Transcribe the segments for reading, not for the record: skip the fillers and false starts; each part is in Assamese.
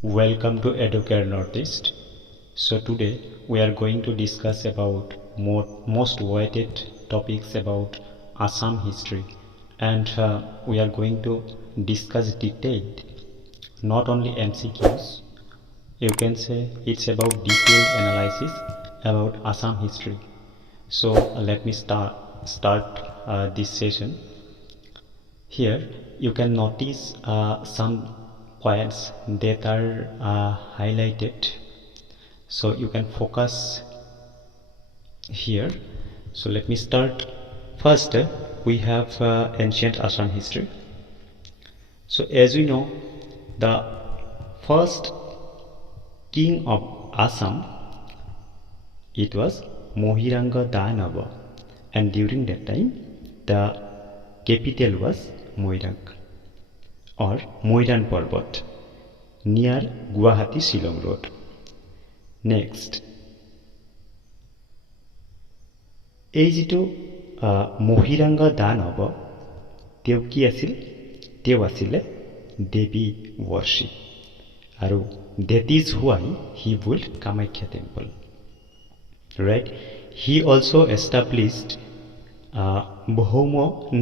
Welcome to Educare North East. So today we are going to discuss about most weighted topics about Assam history, and we are going to discuss detailed, not only MCQs. You can say it's about detailed analysis about Assam history. So let me start this session. Here you can notice some points that are highlighted, so you can focus here. So let me start. First we have ancient Assam history. So as we know, the first king of Assam, it was Mohiranga Danava, and during that time the capital was Moirang or Moiran Parbat near Guwahati Shillong Road. Next, এই যিটো মহিৰাংগ দানৱ, তেওঁ কি আছিল? তেওঁ আছিলে দেৱী worship, আৰু that is why he built Kamakhya temple, right? He also established ভৌম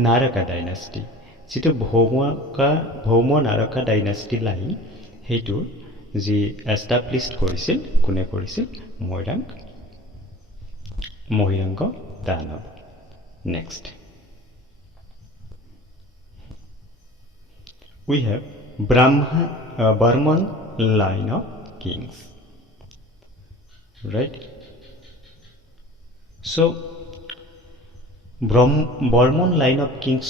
নাৰকা ডাইনাষ্টি, যিটো ভৌম নাৰকা ডাইনাষ্টি লাইন, সেইটো যি এষ্টাব্লিছ কৰিছিল, কোনে কৰিছিল? Mahiranga Danava. Next we have Burman line of kings, right? So Burman line of kings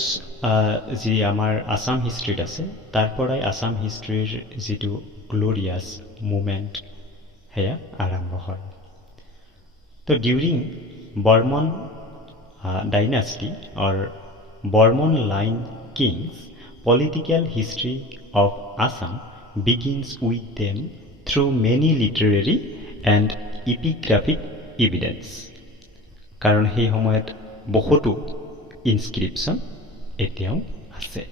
যি আমাৰ আসাম হিষ্ট্ৰীত আছে, তাৰ পৰাই আসাম হিষ্ট্ৰীৰ যিটো গ্লৰিয়াছ মুভমেণ্ট সেয়া আৰম্ভ হয়. তো during Burman dynasty or Burman line kings, political history of Assam begins with them through many literary and epigraphic evidence. কাৰণ সেই সময়ত বহুতো ইনস্ক্ৰিপশ্যন এতিয়াও আছে.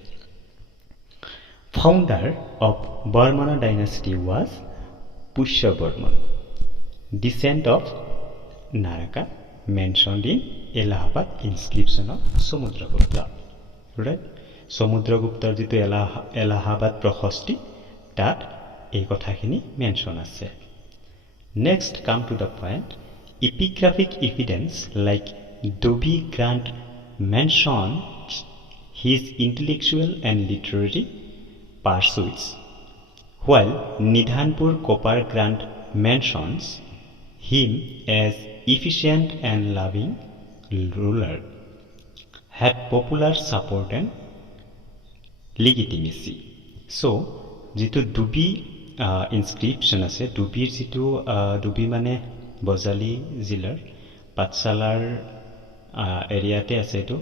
Founder of Burman dynasty was Pushya Burman, descent of Naraka, mentioned in Allahabad inscription of Samudragupta, right? সমুদ্ৰগুপ্তৰ যিটো এলাহাবাদ প্ৰশস্তি, তাত এই কথাখিনি মেনশ্যন আছে. নেক্সট কাম to the point. Epigraphic evidence like Dobi Grant mentions his intellectual and literary pursuits, while Nidhanpur Kopar Grant mentions him as efficient and loving ruler, had popular support and legitimacy. So, jitu Dobi inscription ase, Dobir jitu Dobi mane Bajali জিলাৰ পাঠশালাৰ এৰিয়াতে আছে এইটো.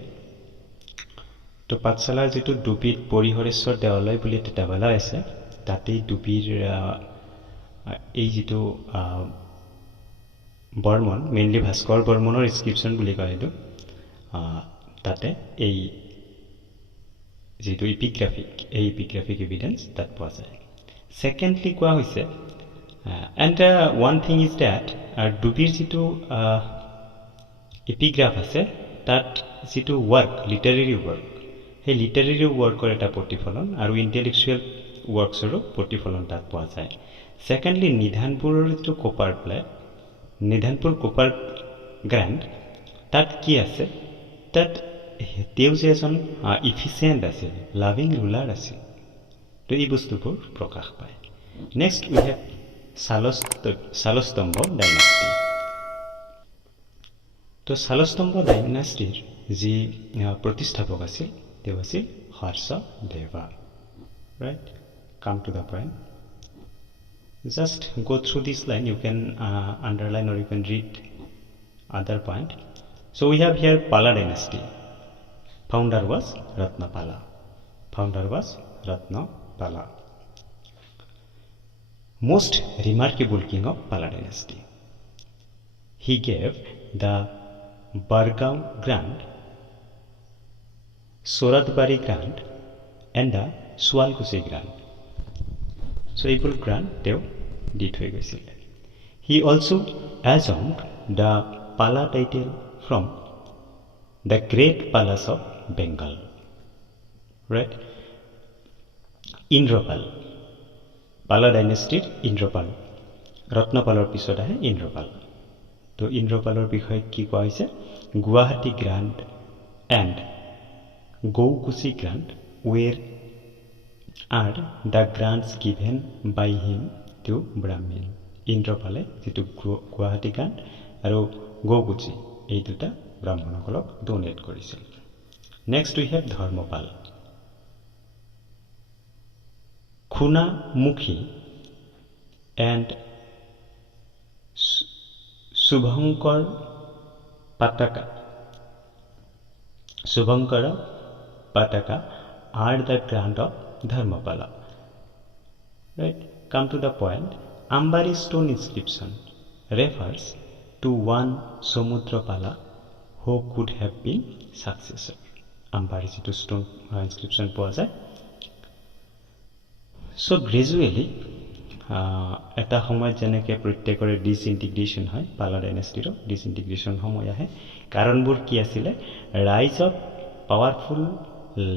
তো পাঠশালাৰ যিটো ডুবিত পৰিহৰেশ্বৰ দেৱালয় বুলি এটা দেৱালয় আছে, তাতেই ডুবিৰ এই যিটো বৰ্মন, মেইনলি ভাস্কৰ বৰ্মনৰ ইনস্ক্ৰিপশ্যন বুলি কয় এইটো, তাতে এই যিটো ইপিগ্ৰাফিক এভিডেন্স তাত পোৱা যায়. ছেকেণ্ডলি কোৱা হৈছে, and one thing is that ডুবিৰ যিটো এপিগ্ৰাফ আছে, তাত যিটো ৱৰ্ক, লিটাৰেৰী ৱৰ্ক, সেই লিটাৰেৰী ৱৰ্কৰ এটা প্ৰতিফলন আৰু ইণ্টেলেকচুৱেল ৱৰ্কছৰো প্ৰতিফলন তাত পোৱা যায়. ছেকেণ্ডলি নিধানপুৰৰ যিটো নিধানপুৰ কোপাৰ গ্ৰাণ্ট, তাত কি আছে? তাত তেওঁ যে এজন ইফিচিয়েণ্ট আছিল, লাভিং ৰুলাৰ আছিল. তো এই বস্তুবোৰ প্ৰকাশ পায়. Next we have Salastambha dynasty. তো শালস্তম্ভ ডাইনাষ্টিৰ যি প্ৰতিষ্ঠাপক আছিল, তেওঁ আছিল Harshadeva, right? Come to the point. Just go through this line, you can underline or you can read other point. So we have here Pala dynasty. Founder was Ratnapala. Most remarkable king of Pala dynasty. He gave the Bargaon grant, Soradbari grant and the Sualkusi grant. So এইবোৰ গ্ৰান্ট তেওঁ দি থৈ গৈছিল He also assumed the Pala title from the Great Palace of Bengal right Indropal Pala dynasty Indropal Ratnapalor পিছত আহে Indropal তো Indropalor বিষয়ে কি কোৱা হৈছে Guwahati grant and Goukusi grant were are the grants given by him to Brahmin Indropale যেটো Guwahati grant আৰু Goukusi এই দুটা ব্ৰাহ্মণসকলক ডোনেট কৰিছিল next we have Dharmapala Khunamukhi and Subhankar Pataka are the grant of Dharmapala. Right? Come to the point. Ambari stone inscription refers to one Somudrapala who could have been successor. Ambari stone inscription poa jay. So gradually এটা সময় যেনেকৈ প্ৰত্যেকৰে ডিসইন্টিগ্ৰেশন হয় পালা ডাইনেষ্টিৰ ডিসইন্টিগ্ৰেশন সময় আহে কাৰণবোৰ কি আছিল rise of powerful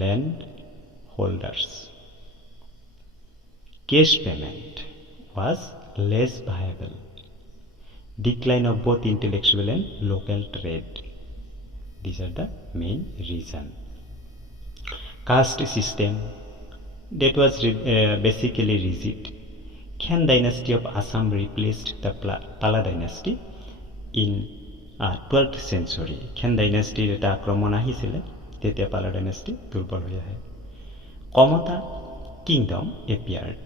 land holders cash payment was less viable decline of both intellectual and local trade these are the main reason caste system that was basically rigid Khan dynasty of Assam replaced the Pala dynasty in 12th century. Khan dynasty eta akromon ahisile tetia Pala dynasty durbal hoye ahe. Komata kingdom appeared.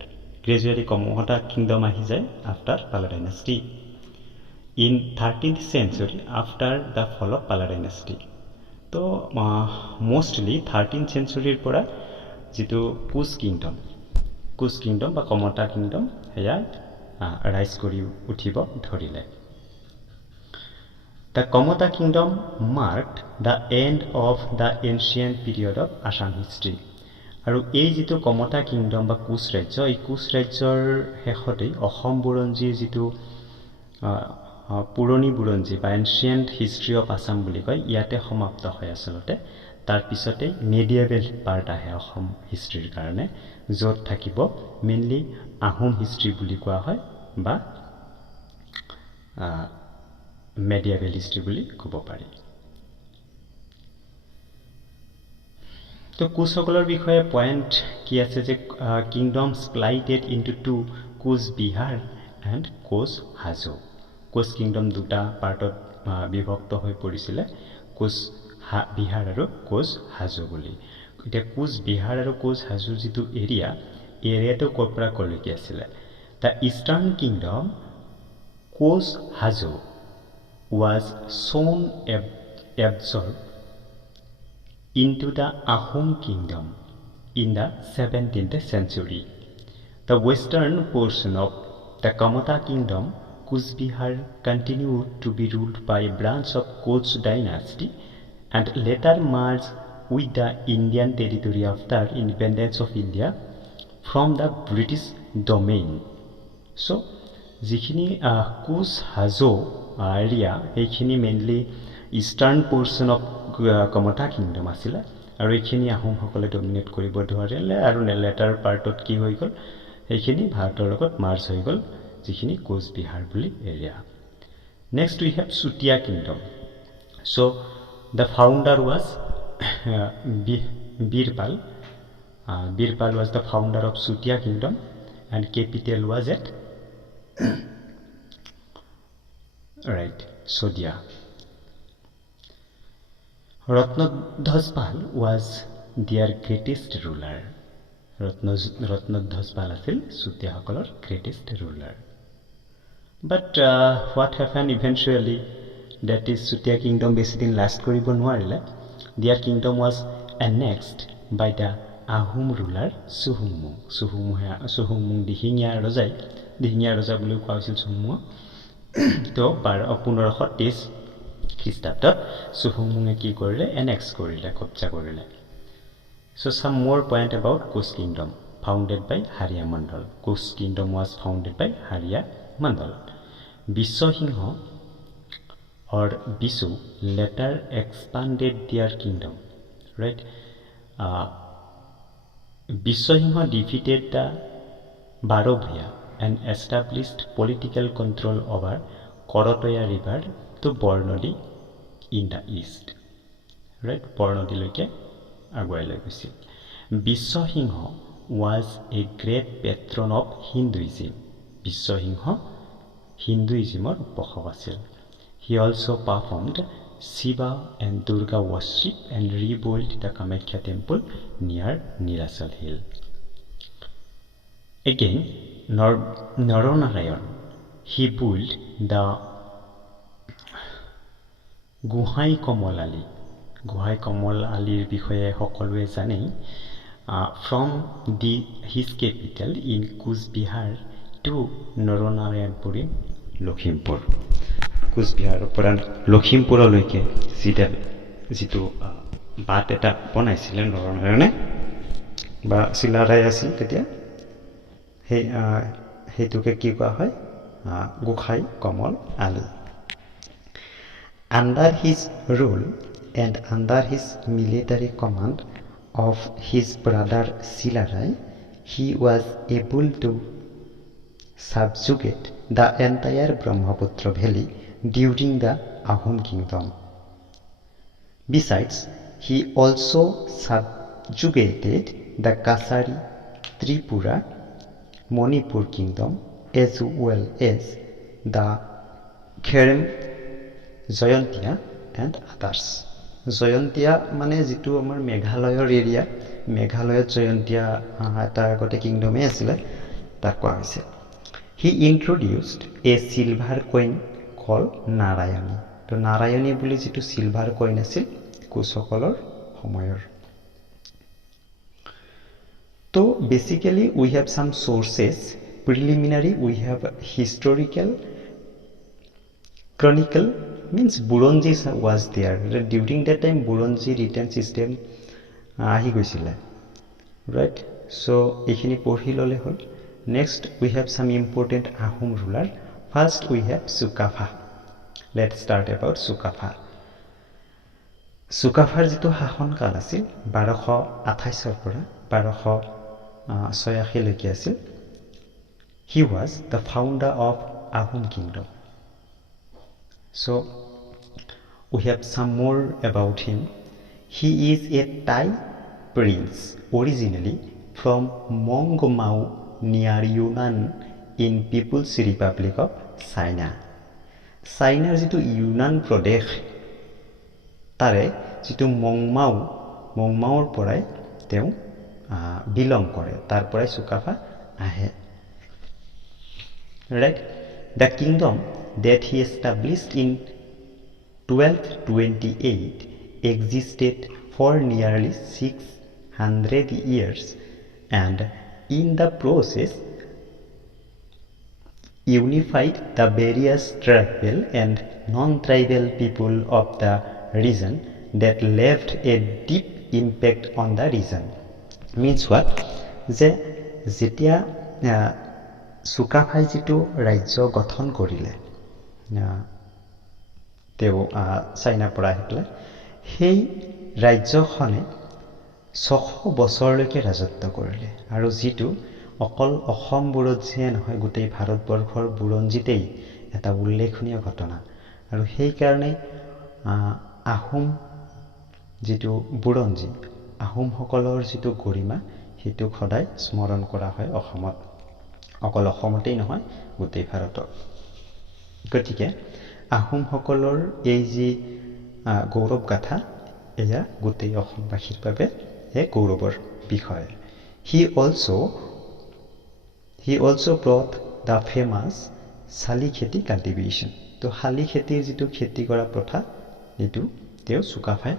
Gradually Komata kingdom ahi jay after Pala dynasty. In 13th century after the fall of Pala dynasty. So mostly 13th century pora jitu Kush kingdom বা Komata kingdom হেয়া রাইজ কৰি উঠিব ধৰিলে The Komata kingdom marked the end of the ancient period of Assam history আৰু এই যেটো Komata kingdom বা Kush ৰাজ্য এই Kush ৰাজ্যৰ হেখতে অসম বুৰঞ্জীৰ যেটো পুৰণি বুৰঞ্জী বা ancient history of Assam বুলি কয় ইয়াতে সমাপ্ত হয় আসলতে তাৰ পিছতে medieval part আহে অসম হিষ্ট্ৰীৰ কাৰণে যত থাকিব মেইনলি আহোম হিষ্ট্ৰী বুলি কোৱা হয় বা medieval history বুলি ক'ব পাৰি তো কুশসকলৰ বিষয়ে পয়েন্ট কি আছে যে kingdom splitted into two Koch Bihar and Koch Hajo Koch kingdom দুটা পাৰ্টত বিভক্ত হৈ পৰিছিল কুশ বিহাৰ আৰু কুশ হাজো বুলি এটা কুশ বিহাৰ আৰু কুশ হাজোৰ যেটো এৰিয়াটো কপৰা কলৈকে আছিল The Eastern Kingdom Kush Hazo was soon absorbed into the Ahom Kingdom in the 17th century. The western portion of the Komata Kingdom Kush Bihar continued to be ruled by a branch of Kush dynasty and later merged with the Indian territory after independence of India from the British domain. So, যিখিনি Kush Hazo area এইখিনি mainly eastern portion of Komata kingdom আছিল আৰু এইখিনি আহোম সকলে ডমিনেট কৰিব ধৰিলে আৰু লেটাৰ পাৰ্টত কি হৈ গল এইখিনি ভাৰতৰ লগত মাৰ্জ হৈ গল যিখিনি Kush Bihar বুলি area next we have Sutia kingdom so the founder was Birpal was the founder of Sutia kingdom and capital was at right Sodia Ratnodhajpal was their greatest ruler Ratnodhajpal asil Sutia hokolor greatest ruler but what happened eventually that is Sutia kingdom basically last koribo noarile their kingdom was annexed by the Ahom ruler Suhumung Dihingya Raja বুলি কোৱা হৈছিল Suhumung তো 1523 খ্ৰীষ্টাব্দত Suhumung কি কৰিলে annex কৰিলে কব্জা কৰিলে so some more point about Kush kingdom founded by Harya Mandal. Kush kingdom was founded by Harya Mandal. Biswasimha or Bisu later expanded their kingdom, right? Biswasimha defeated the Barovia and established political control over Korotoya River to Bornodi in the east, right? Bornodi loike aguai loi goisil. Biswasimha was a great patron of Hinduism. Biswasimha Hinduismor uposok asil. He also performed Shiva and Durga worship and rebuilt the Kamakhya temple near Nilachal Hill. Again, Naranarayan, he built the Guhai Komal Ali. Guhai Komal Ali's বিষয়ে সকলোৱে জানে. From his capital in Coos Bihar to Naranarayanpuri, Lakhimpur. Coos Bihar পৰা লখিমপুৰলৈকে যিটো বাট এটা বনাইছিলে নৰনাৰায়ণে বা চিলাৰাই আছিল তেতিয়া সেইটোকে কি কোৱা হয় গোসাই Kamal Ali. Under his rule and under his military command of his brother Silarai, he was able to subjugate the entire Brahmaputra valley during the Ahom kingdom. Besides, he also subjugated the Kasari, Tripura, Manipur kingdom as well as the Kherem, Jayantia and others. Jayantia মানে যেটো আমাৰ মেঘালয়ৰ এৰিয়া, মেঘালয়ত জয়ন্তীয়া এটা আগতে কিংডমে আছিল তাক কোৱা হৈছে. He introduced a silver coin called Narayani. তো Narayani বুলি যেটো silver coin আছিল কোচসকলৰ সময়ৰ. So basically we have some sources. Preliminary we have historical, chronicle means Buronji was there. During that time Buronji written system ahi goisile, right? So ekhini porhi lole hol. Next we have some important Ahom ruler. First we have Sukafa. Let's start about Sukafa. Sukafar jitu শাসন কাল আছিল 1228 পৰা 1286 লৈকে আছিল. He was the founder of Ahom kingdom. So we have some more about him. He is a Thai prince originally from Mongmao near Yunnan in People's Republic of China. China jitu Yunnan prodesh tare jitu Mongmaoৰ পৰাই তেওঁ belong কৰে, তাৰ পৰাই Sukafa আহে, right? The kingdom that he established in 1228 existed for nearly 600 years and in the process unified the various tribal and non-tribal people of the region that left a deep impact on the region. Means what? যে যেতিয়া Sukafai jitu ৰাজ্য গঠন কৰিলে তেওঁ চাইনা পৰা আহিলে, সেই ৰাজ্যখনে 600 বছৰলৈকে ৰাজত্ব কৰিলে আৰু যিটো অকল অসম বুৰঞ্জীয়ে নহয় গোটেই ভাৰতবৰ্ষৰ বুৰঞ্জীতেই এটা উল্লেখনীয় ঘটনা. আৰু সেই কাৰণে আহোম যিটো বুৰঞ্জী, আহোমসকলৰ যিটো গৰিমা সেইটো সদায় স্মৰণ কৰা হয় অসমত, অকল অসমতেই নহয় গোটেই ভাৰতত. গতিকে আহোমসকলৰ এই যি গৌৰৱ গাথা এয়া গোটেই অসমবাসীৰ বাবে এক গৌৰৱৰ বিষয়. He also brought the famous শালি খেতি cultivation. তো শালি খেতিৰ যিটো খেতি কৰা প্ৰথা এইটো তেওঁ Sukafaই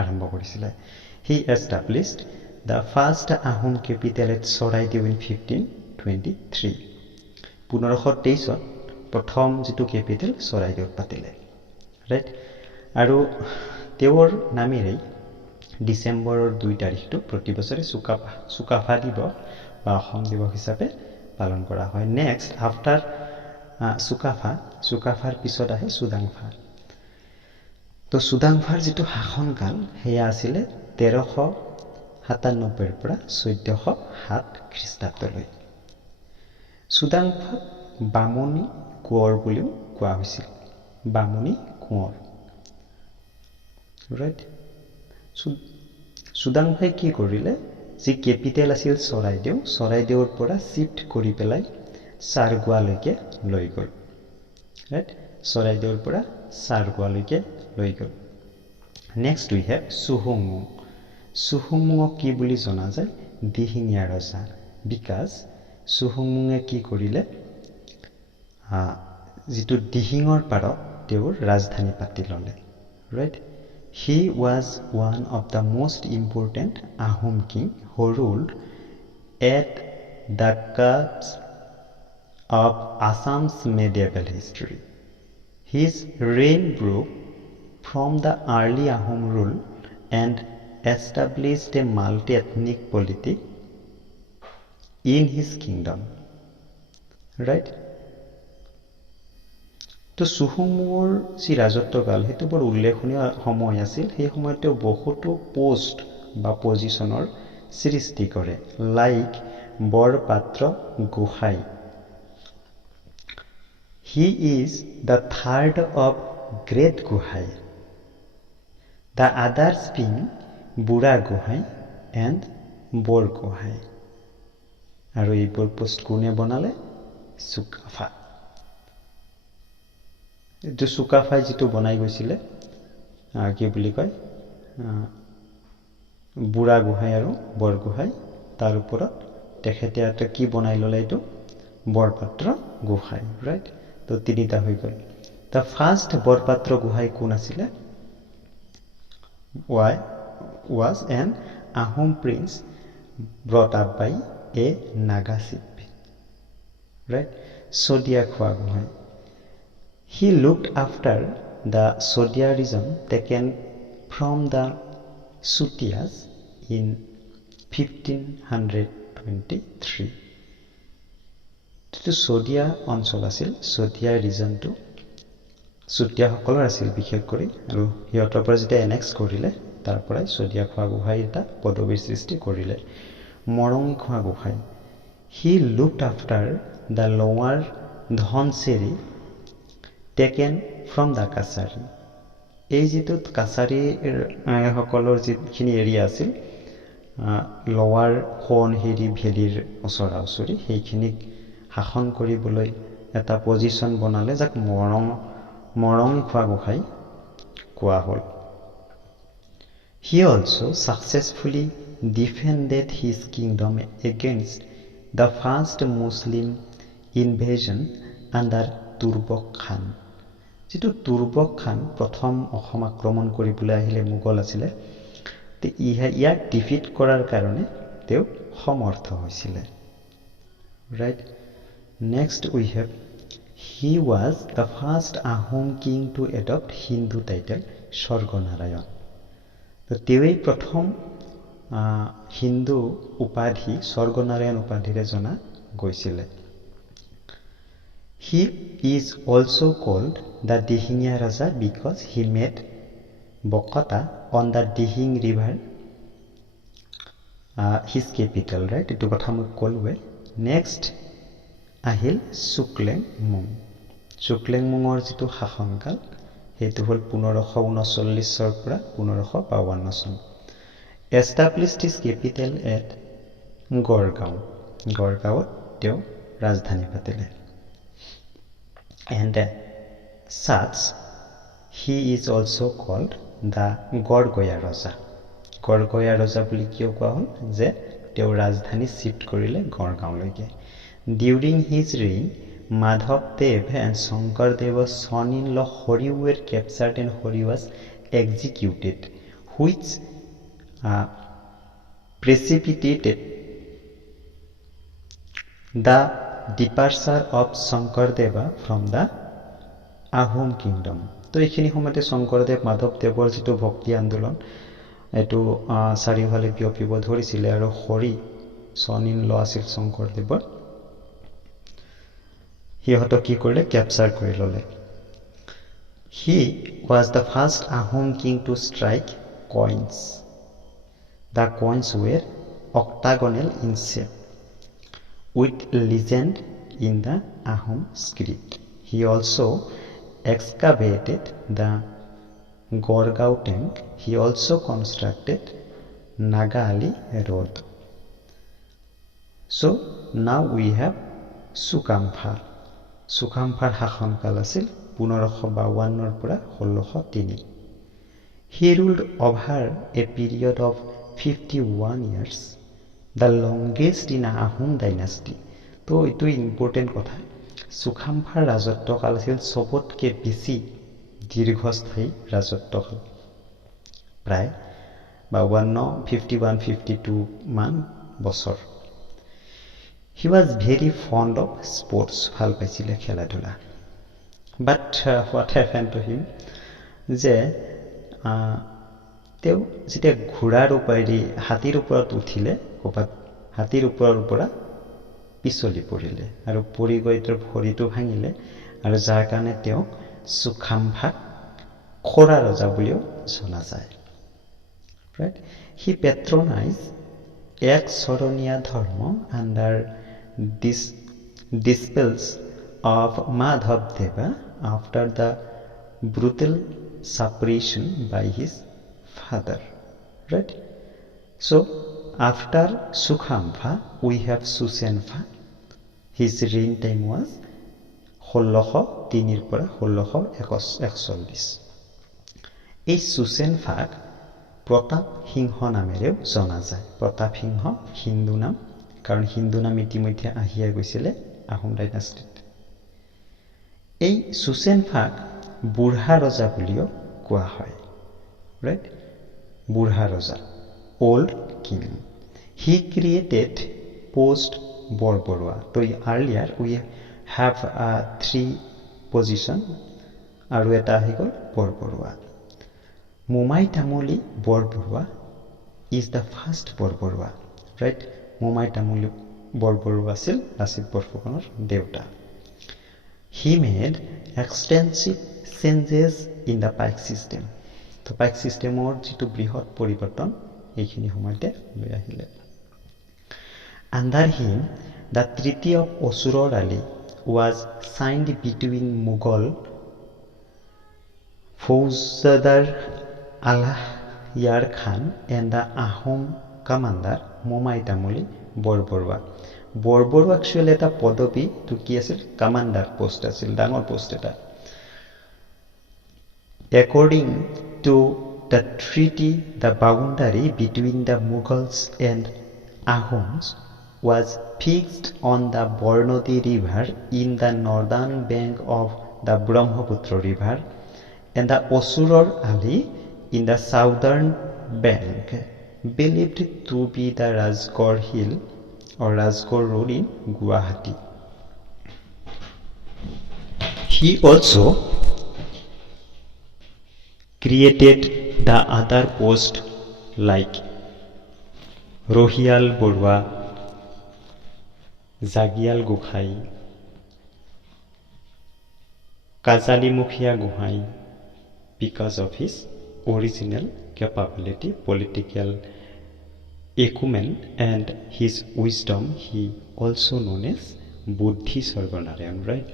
আৰম্ভ কৰিছিল. He established the first Ahom capital at Soraidew in 1523. 1523 প্ৰথম যিটো কেপিটেল চৰাইদেউত পাতিলে, ৰাইট? আৰু তেওঁৰ নামেৰে ডিসেম্বৰৰ 2 তাৰিখটো প্ৰতি বছৰে Sukafa দিৱস বা অসম দিৱস হিচাপে পালন কৰা হয় নেক্সট আফটাৰ চুকাফাৰ পিছত আহে চুডাংফা তো চুডাংফাৰ যেটো শাসনকাল হেয়া আছিল 1397 ৰ পৰা 1407 খ্ৰীষ্টাব্দলৈ চুডাংফাক বামুণী কোঁৱৰ বুলিও কোৱা হৈছিল বামুণী কোঁৱৰ ৰাইট চুডাংফাই কি কৰিলে যি কেপিটেল আছিল চৰাইদেউৰ পৰা শিফট কৰি পেলাই চাৰগুৱালৈকে লৈ গ'ল ৰাইট চৰাইদেউৰ পৰা চাৰগুৱালৈকে লৈ গ'ল নেক্সট উই হেভ চুহুংমুঙক কি বুলি জনা যায় দিহিঙীয়া ৰজা বিকাজ চুহুংমুঙে কি কৰিলে যেটো দিহিঙৰ পাৰত তেওঁৰ ৰাজধানী পাতি ল'লে right he was one of the most important Ahom king who ruled at the cusp of Assam's medieval history. His reign broke from the early Ahom rule and established a multi-ethnic polity in his kingdom. Right? তো চুহুংমুঙৰ যি ৰাজত্বকাল হেতু বৰ উল্লেখনীয় সময় আছিল সেই সময়তে বহুতো পোষ্ট বা পজিশনৰ সৃষ্টি কৰে like Borpatra Gohain he is the third of great Gohain the others being বুঢ়া গোহাই and বৰ গোহাই আৰু এইবোৰ পোষ্ট কোনে বনালে চুকাফা যে চুকাফাই যেটো বনাই গৈছিলে কি বুলি কয় বুঢ়া গোহাই আৰু বৰ গোহাই তাৰ ওপৰত তেখেতে এটা কি বনাই ললে এটো বৰপাত্ৰ গোহাই ৰাইট তো তিনিটা হৈ গ'ল the first বৰপাত্ৰ গোহাই কোন আছিল was an Ahom prince brought up by a Naga chief right Sodia Khwa Gohai he looked after the Sodia region taken from the Sutias in 1523 to Sodia অঞ্চল আছিল Sodia region to Sutia সকলৰ আছিল বিশেষ কৰি আৰু হিয়তৰ পৰা যেটা এনেক্স কৰিলে তাৰ পৰাই Sodia Khwa Gohai এটা পদবীৰ সৃষ্টি কৰিলে মৰঙী খোৱা Gohain he looked after the lower Dhonseri taken from the Kasari এই যেটো কাছাৰী সকলৰ যিখিনি এৰিয়া আছিল লোৱাৰ খন হেৰি ভেলিৰ ওচৰা-ওচৰি সেইখিনিক শাসন কৰিবলৈ এটা পজিশন বনালে যাক মৰঙী খোৱা গোহাই কোৱা হ'ল he also successfully defended his kingdom against the first Muslim invasion under Turbok Khan যেটো তুৰ্বক খান প্ৰথম অসম আক্ৰমণ কৰিবলৈ আহিলে মুগল আছিল তে ইয়াক ডিফিট কৰাৰ কাৰণে তেও সমৰ্থ হৈছিল right next we have he was the first Ahom king to adopt Hindu title Swarganarayan তো তেৱেই প্ৰথম হিন্দু উপাধি স্বৰ্গনাৰায়ণ উপাধিৰে জনা গৈছিল He is also called the Dihingya Raja because he made Bokota on the Dihing river his capital, right? Itu kotha moi kolwe. Next ahil Suklengmung. Suklengmungor jitu শাসনকাল hetu hol 1539 or পৰা 1552 চন. Established his capital at Gorgaon. Gorgaon teo rajdhani patile. And such he is also called the Gorgoya Raja. Gorgoya Raja বুলি কিয় কোৱা হ'ল যে তেও ৰাজধানী শিফট কৰিলে গড়গাঁওলৈকে During his reign Madhav Dev and Shankar Deva's son-in-law Hori were captured and Hori was executed which precipitated the departure of Shankardeva from the Ahom kingdom. তো এইখিনি সময়তে শংকৰদেৱ মাধৱদেৱৰ যেটো ভক্তি আন্দোলন এটো চাৰিওফালে বিয়পিব ধৰিছিল আৰু হৰি son in law আছিল শংকৰদেৱৰ সিহঁতক কি কৰিলে ক্যাপচাৰ কৰি ললে He was the first Ahom king to strike coins. The coins were octagonal in shape, with legend in the Ahom script. He also excavated the Gorgao tank. He also constructed Nagali road. So now we have Sukamphar. Sukamphar শাসনকাল আছিল 1552 পৰা 1603 He ruled over a period of 51 years, the longest in Ahom dynasty. তো এইটো ইম্পৰ্টেণ্ট কথা সুখাম্ফাৰ ৰাজত্বকাল আছিল সবতকে বেছি দীৰ্ঘস্থায়ী ৰাজত্বকাল প্ৰায় 51-52 মান বছৰ He was very fond of sports ভাল পাইছিলে খেলা ধূলা But what happened to him? যে তেওঁ যেতিয়া ঘোঁৰাৰ ওপৰেদি হাতীৰ ওপৰত উঠিলে ক'ৰবাত হাতীৰ ওপৰৰ পৰা পিছলি পৰিলে আৰু পৰি গৈ তেওঁৰ ভৰিটো ভাঙিলে আৰু যাৰ কাৰণে তেওঁক সুখাম্ফাক খৰা ৰজা বুলিও জনা যায় Right? He patronized এক শৰণীয়া ধৰ্ম under this dispels of Madhav Deva after the brutal suppression by his father. Right? So, after Sukhamfa, we have Susenfa. His reign time was 1603 পৰা 1641. এই Susenfak প্ৰতাপ সিংহ নামেৰেও জনা যায় প্ৰতাপ সিংহ হিন্দু নাম কাৰণ হিন্দু নাম ইতিমধ্যে আহিয়া গৈছিলে আহোম ডাইনাষ্টিত এই সুসেনফাক বুঢ়া ৰজা বুলিও কোৱা হয় ৰাইট বুঢ়া ৰজা old king he created post Borbarua তো earlier we have three position আৰু এটা আহি গ'ল Borbarua Mumai Tamuli Borborua is the first Borborua, right? Mumai Tamuli Borborua sil Lasip Borfukonor Devta. He made extensive changes in the pike system. The pike system or jitu brihot poriborton eikhini homoyte loi ahile. Under him, the Treaty of Osuror Ali was signed between Mughal Fauzdar Alahyar Khan and the Ahom commander Momai Tamuli Borborua. Borborua actually eta podobi to ki asil commander post asil dangor post eta. According to the treaty, the boundary between the Mughals and Ahoms was fixed on the Bornodi river in the northern bank of the Brahmaputra river and the Osuror Ali in the southern bank, believed to be the Rajgor Hill or Rajgor Road in Guwahati. He also created the other posts like Rohial Borwa, Zagial Gukhai, Kazali Mukhia Guhai because of his original capability, political acumen and his wisdom. He also known as Buddhi Sargonarayan, right?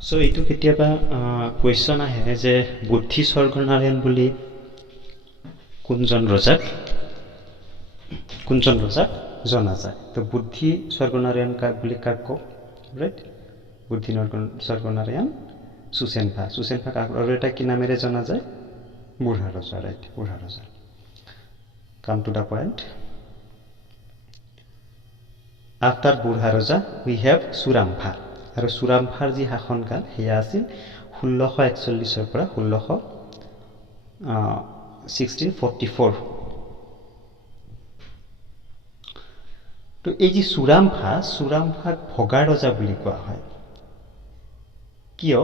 So etu ketiaba question ahe je Buddhi Sargonarayan buli kunjon rojak jona jay to Buddhi Sargonarayan ka buli kakko right Buddhi Sargonarayan Susenfa আৰু এটা কি নামেৰে জনা যায় বুঢ়া ৰজা ৰাইট বুঢ়া ৰজা come to the point after বুঢ়া ৰজা we have Suramphar আৰু Suramphar যি শাসনকাল হেয়া আছিল 1641 পৰা 1644 তো এই যে Suramphar ভগা ৰজা বুলি কোৱা হয় কিয়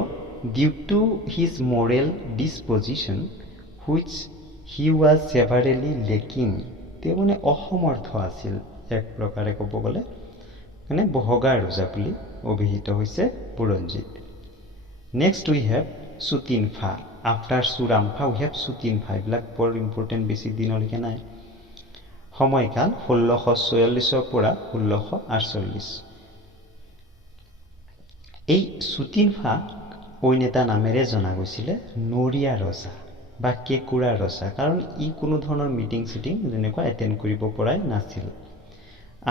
due to his moral disposition which he was severely lacking. তেওঁ মানে অসমৰ্থ আছিল এক প্ৰকাৰে ক'ব গ'লে মানে বহগা ৰজা বুলি অভিহিত হৈছে বুৰঞ্জীত next we have Sutinpha after Surampha we have Sutinpha এইবিলাক বৰ ইম্পৰ্টেণ্ট বেছি দিনলৈকে নাই সময়কাল 1644 পৰা 1648 এই সুতিনফা অইন এটা নামেৰে জনা গৈছিল নৰিয়া ৰজা বা কেকুৰা ৰজা কাৰণ ই কোনো ধৰণৰ মিটিং সিটিং যেনেকুৱা এটেন্ড কৰিব পৰাই নাছিল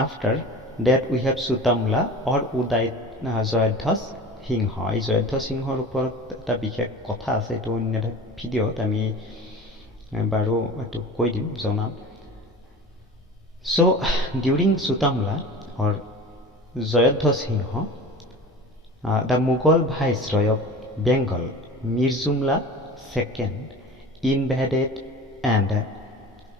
আফটাৰ দ্যাট উই হেভ সুতামলা অৰ উদয় জয়ধ্বজ সিংহ এই জয়ধ্বজ সিংহৰ ওপৰত এটা বিশেষ কথা আছে এইটো অন্য এটা ভিডিঅ'ত আমি বাৰু এইটো কৈ দিম জনাম So, during Sutamla or Jayadhwa Singha, the Mughal viceroy of Bengal, Mirzumla II, invaded and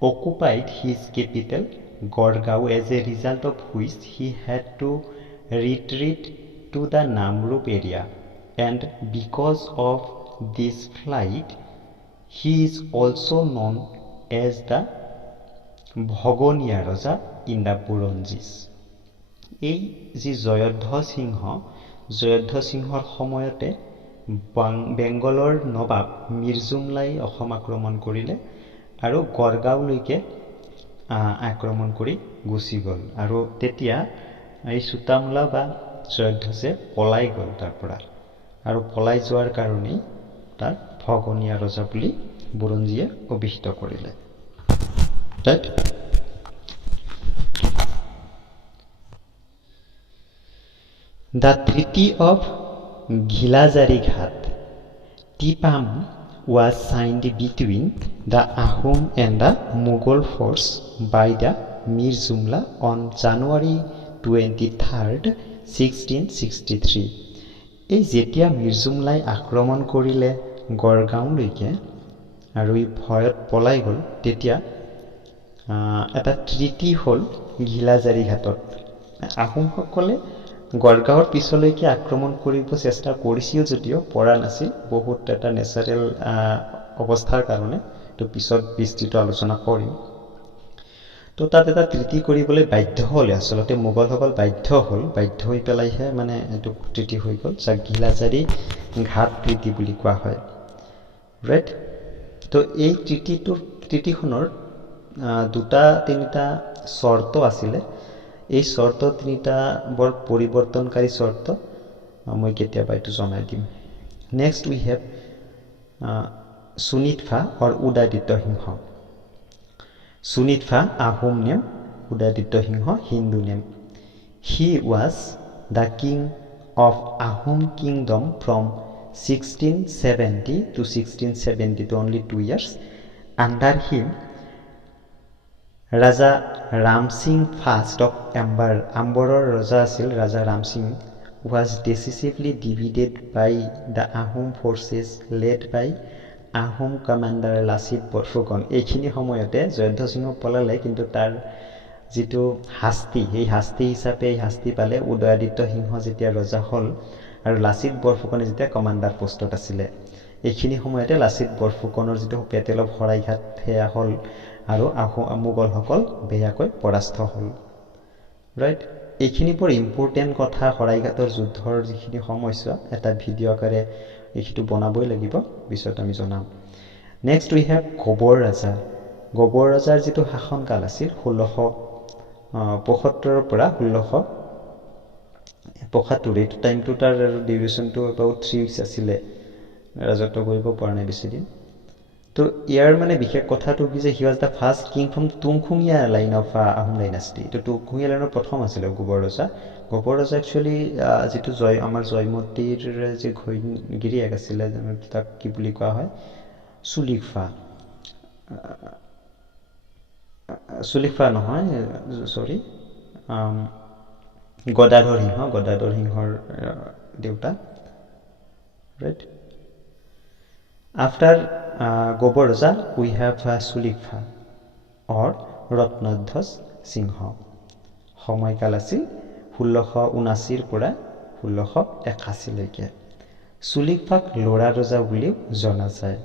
occupied his capital, Gorgao, as a result of which he had to retreat to the Namrup area. And because of this flight, he is also known as the ভগনীয়া ৰজা ইন দা বুৰঞ্জীছ এই যি জয়ধ্বজ সিংহৰ সময়তে বেংগলৰ নবাব মিৰ্জুমলাই অসম আক্ৰমণ কৰিলে আৰু গড়গাঁওলৈকে আক্ৰমণ কৰি গুচি গ'ল আৰু তেতিয়া এই সুতামলা বা জয়ধ্বজে পলাই গ'ল তাৰ পৰা আৰু পলাই যোৱাৰ কাৰণেই তাৰ ভগনীয়া ৰজা বুলি বুৰঞ্জীয়ে অভিহিত কৰিলে Right? The Treaty of Ghilazari Ghat Tipam was signed between the Ahom and the Mughal force by the Mir Jumla on January 23rd, 1663. এই যেতিয়া মিৰ্জুমলাই আক্ৰমণ কৰিলে গড়গাঁওলৈকে আৰু ই ভয়ত পলাই গ'ল তেতিয়া এটা ট্ৰিটি হ'ল ঘিলাজাৰি ঘাটত আহোমসকলে গড়গাঁৱৰ পিছলৈকে আক্ৰমণ কৰিব চেষ্টা কৰিছিল যদিও পৰা নাছিল বহুত এটা নেচাৰেল অৱস্থাৰ কাৰণে তো পিছত বিস্তৃত আলোচনা কৰিম তো তাত এটা ট্ৰিটি কৰিবলৈ বাধ্য হ'ল আচলতে মোগলসকল বাধ্য হৈ পেলাইহে মানে এইটো ট্ৰিটি হৈ গ'ল যাক ঘিলাজাৰি ঘাট ট্ৰিটি বুলি কোৱা হয় ৰাইট তো এই ট্ৰিটিখনৰ দুটা তিনিটা শৰ্ত আছিল এই শৰ্ত তিনিটা বৰ পৰিৱৰ্তনকাৰী শৰ্ত মই কেতিয়াবা এইটো জনাই দিম next we have Sunitpha or Udayaditya Singha Sunitpha Ahom name Udayaditya Singha Hindu name he was the king of Ahom kingdom from 1670 to 1672 only 2 years under him Raja Ram Singh first of Ambarar Raja Asil Raja Ram Singh was decisively defeated by the Ahom forces led by Ahom commander Lasit Borfukan. এইখিনি সময়তে জয়ধ্বজ সিংহ পলালে কিন্তু তাৰ যেটো হাস্তি এই হাস্তি হিচাপে এই হাস্তি পালে উদয়াদিত্য সিংহ যেতিয়া ৰজা হ'ল আৰু লাচিত বৰফুকনে যেতিয়া কমান্ডাৰ পোষ্টত আছিলে এইখিনি সময়তে লাচিত বৰফুকনৰ যেটো পেটেল অফ হৰাইঘাট হেয়া হ'ল আৰু মোগলসকল বেয়াকৈ পৰাস্ত হ'ল ৰাইট এইখিনি বৰ ইম্পৰ্টেণ্ট কথা হৰাইঘাটৰ যুদ্ধৰ যিখিনি সমস্যা এটা ভিডিঅ' আকাৰে এইটো বনাবই লাগিব পিছত আমি জনাম নেক্সট উই হেভ গোবৰ ৰাজাৰ যেটো শাসনকাল আছিল 1675 পৰা 1675 এইটো টাইমটো তাৰ ডিউৰেশ্যনটো এবাউট 3 উইকস আছিলে ৰাজত্ব কৰিব পৰা নাই বেছি দিন তো ইয়াৰ মানে বিশেষ কথাটো কি যে he was the first king from Tungkhungia line of Ahom dynasty তো তুংখুঙিয়া লাইনৰ প্ৰথম আছিল গোবৰ ৰজা একচুয়ালি যেটো আমাৰ জয়মতীৰ যে ঘৈগিৰিয়েক আছিল তাক কি বুলি কোৱা হয় সুলিফা নহয় সৰি গদাধৰ সিংহৰ দেউতা right After Gobar Raja, we have Sulikha or Ratnadhas Singha. সময়কাল আছিল 1679 পৰা 1681 লৈকে সুলিফাক লৰা ৰজা বুলিও জনা যায়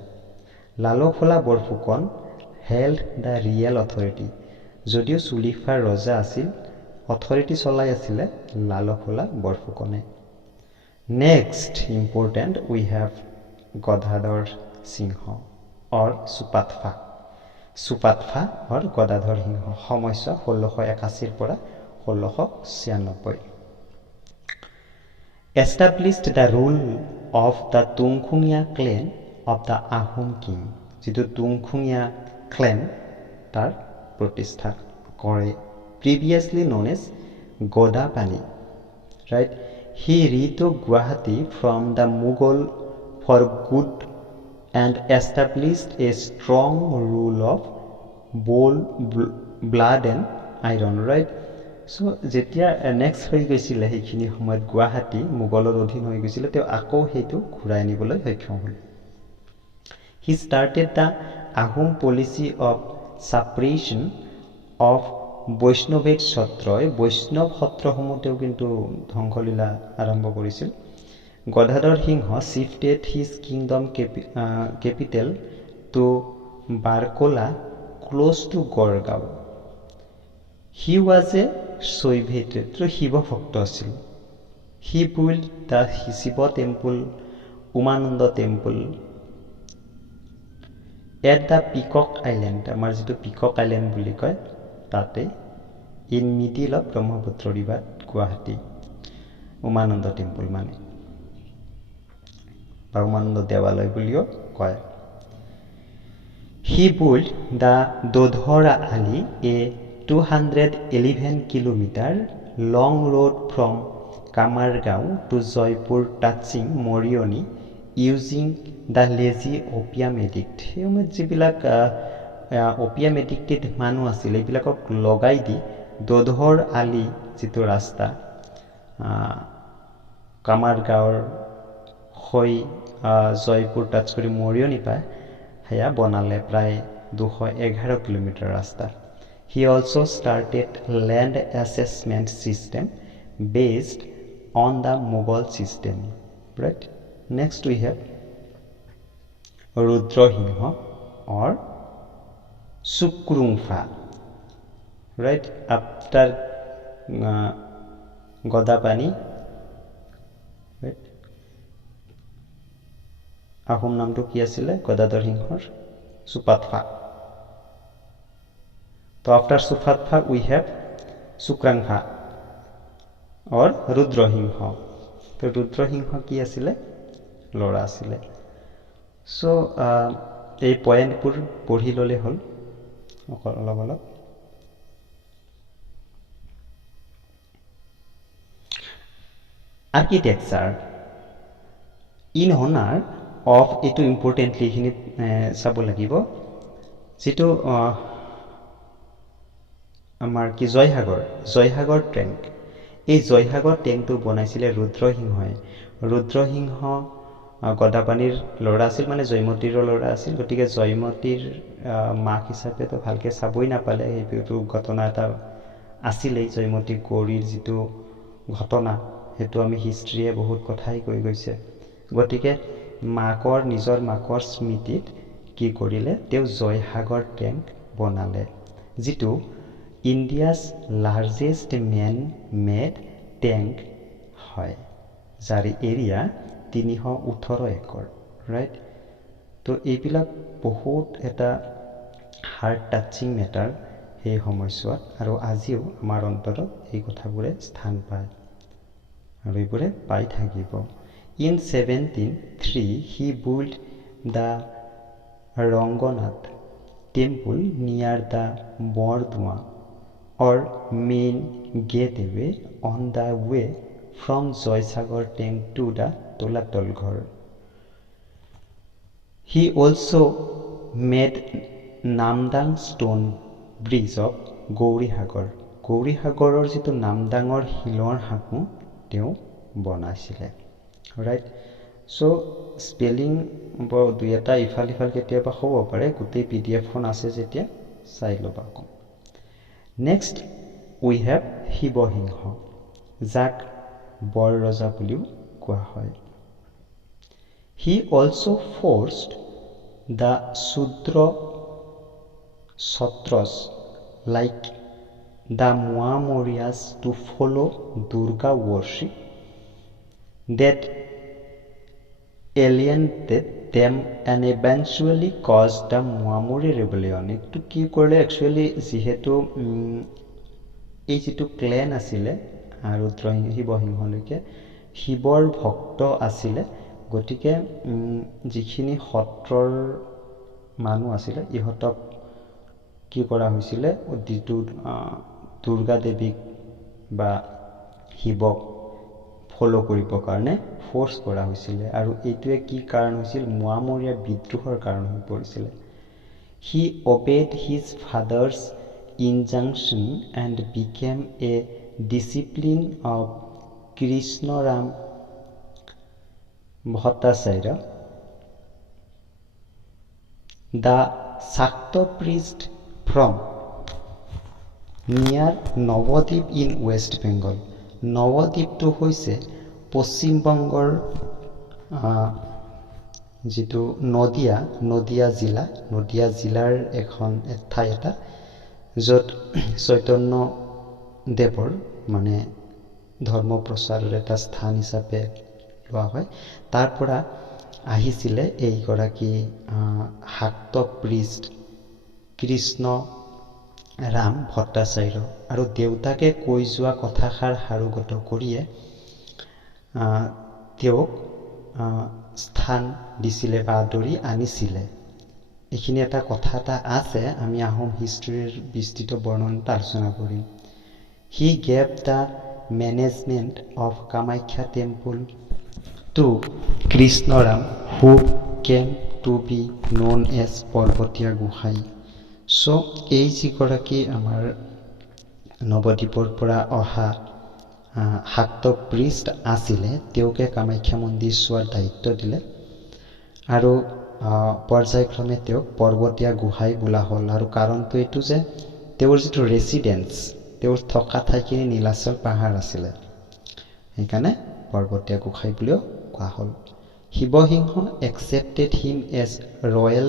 লালফলা Borphukan held the real authority. যদিও চুলিফাৰ ৰজা আছিল, অথৰিটি চলাই আছিলে লালফলা বৰফুকনে। Next important we have Gadadhar Singh or সুপাতফা। সুপাতফা or Gadadhar সিংহ সময়ছোৱা 1681 পৰা 1696। Established the rule of the Tungkhungia clan of the Ahom king. যিটো তুংখুঙীয়া ক্লেন তাৰ প্ৰতিষ্ঠা কৰে, previously known as Godapani. Right? He retook Guwahati from the Mughal for good and established a strong rule of blood and iron. Right? So যেতিয়া নেক্সট হৈ গৈছিলে সেইখিনি সময়ত গুৱাহাটী মোগলৰ অধীন হৈ গৈছিলে, তেওঁ আকৌ সেইটো ঘূৰাই নিবলৈ সক্ষম হ'ল। He started the Ahom policy of suppression of Vaishnavic Kshatroy. বৈষ্ণৱ সত্ৰসমূহ তেওঁ কিন্তু ধ্বংসলীলা আৰম্ভ কৰিছিল। গদাধৰ সিংহ shifted his kingdom capital to Barkola close to Gorgaon. He was a Soviet, Shiva ভক্ত আছিল। He built the Shiva temple, Umananda temple at the Peacock Island, আমাৰ যিটো পিকক আইলেণ্ড বুলি কয় তাতে, in middle of Brahmaputra river Guwahati, Umananda temple মানে বা উমানন্দ দেৱালয় বুলিও কয়। He built the Dodhora Ali, a 211 kilometer long road from Kamargaon to Jaipur touching Morioni using the lazy opium addict. সেইসময়ত যিবিলাক opium addicted মানুহ আছিল এইবিলাকক লগাই দি দোধৰ আলি যিটো ৰাস্তা কামাৰগাঁৱৰ হৈ জয়পুৰ টাচ কৰি মৰিয়নি পায় সেয়া বনালে, প্ৰায় 211 কিলোমিটাৰ ৰাস্তা। He also started land assessment system based on the Mughal system. Right? Next we have Rudrasingha or Sukrungfa. Right? After Godapani, right? Ahom namটো কি আছিলে? গদাধৰ সিংহৰ সুপাতফা। So after Sufatfa we have Sukrangfa or Rudrasingha. তো Rudrasingha কি আছিলে? লৰা আছিলে। সো এই পয়েন্টবোৰ পঢ়ি ললে হ'ল অলপ অলপ। Architecture in honor of, এইটো ইম্পৰ্টেণ্টলি এইখিনি চাব লাগিব, যিটো আমাৰ কি জয়সাগৰ টেংক, এই জয়সাগৰ টেংকটো বনাইছিলে ৰুদ্ৰসিংহই। ৰুদ্ৰসিংহ গদাপানীৰ ল'ৰা আছিল, মানে জয়মতীৰ ল'ৰা আছিল, গতিকে জয়মতীৰ মাক হিচাপেতো ভালকৈ চাবই নাপালে। সেইটো ঘটনা এটা আছিলেই, জয়মতী গৌৰীৰ যিটো ঘটনা সেইটো আমি হিষ্ট্ৰীয়ে বহুত কথাই কৈ গৈছে। গতিকে নিজৰ মাকৰ স্মৃতিত কি কৰিলে, তেওঁ জয়সাগৰ টেংক বনালে, যিটো India's largest man made tank হয়, যাৰ এৰিয়া 318 একৰ। ৰাইট? তো এইবিলাক বহুত এটা হাৰ্ট টাচিং মেটাৰ সেই সময়ছোৱাত, আৰু আজিও আমাৰ অন্তৰত এই কথাবোৰে স্থান পায় আৰু এইবোৰে পাই থাকিব। In 1703 he built the Ranganath temple near the Bordua or main gateway on the way from Joysagar tank to the Tolatal Ghar. He also made Namdang stone bridge of Gaurihagar. Gaurihagaror jitu Namdangor hilor haku teo বনাইছিলে। ৰাইট? সো স্পেলিং দুই এটা ইফাল সিফাল কেতিয়াবা হ'ব পাৰে, গোটেই PDF-খন আছে যেতিয়া চাই ল'বা। নেক্সট উই হেভ শিৱসিংহ, যাক বৰ ৰজা বুলিও কোৱা হয়। He also forced the Sudra Satras like the Muamorias to follow Durga worship that alienated them and eventually caused the Muamori rebellion. একটু কি কৰিলে একচুৱেলি যিহেতু এই যিটো ক্লেন আছিলে ৰুদ্ৰসিংহ শিৱসিংহলৈকে শিৱৰ ভক্ত আছিলে, গতিকে যিখিনি সত্ৰৰ মানুহ আছিলে ইহঁতক কি কৰা হৈছিলে, যিটো দুৰ্গা দেৱীক বা শিৱক ফলো কৰিবৰ কাৰণে ফ'ৰ্চ কৰা হৈছিলে, আৰু এইটোৱে কি কাৰণ হৈছিল, মুৱামৰীয়া বিদ্ৰোহৰ কাৰণ হৈ পৰিছিলে। He obeyed his father's injunction and became a disciple of Krishnaram Bhattacharya, the Shakta priest from near Navadip in West Bengal. নৱদ্বীপটো হৈছে পশ্চিমবংগৰ যিটো নদিয়া জিলাৰ এখন ঠাই এটা, য'ত চৈতন্যদেৱৰ মানে ধৰ্ম প্ৰচাৰৰ এটা স্থান হিচাপে লোৱা হয়। তাৰ পৰা আহিছিলে এইগৰাকী শাক্ত প্ৰিষ্ট কৃষ্ণ ৰাম ভট্টাচাৰ্য, আৰু দেউতাকে কৈ যোৱা কথাষাৰ সাৰোগত কৰিয়ে তেওঁক স্থান দিছিলে বা আদৰি আনিছিলে। এইখিনি এটা কথা এটা আছে, আমি আহোম হিষ্ট্ৰীৰ বিস্তৃত বৰ্ণনটা আলোচনা কৰিম। He gave the management of Kamakhya temple to Krishnaram, who came to be known as Parvatiya Gohai. So এই যিগৰাকী আমাৰ নৱদ্বীপৰ পৰা অহা শাক্ত প্ৰিষ্ট আছিলে, তেওঁকে কামাখ্যা মন্দিৰ চোৱাৰ দায়িত্ব দিলে, আৰু পৰ্যায়ক্ৰমে তেওঁক পৰ্বতীয়া গোহাঁই বোলা হ'ল। আৰু কাৰণটো এইটো যে তেওঁৰ যিটো ৰেচিডেঞ্চ, তেওঁৰ থকা ঠাইখিনি নীলাচল পাহাৰ আছিলে, সেইকাৰণে পৰ্বতীয়া গোহাঁই বুলিও কোৱা হ'ল। Siva Singha accepted him as royal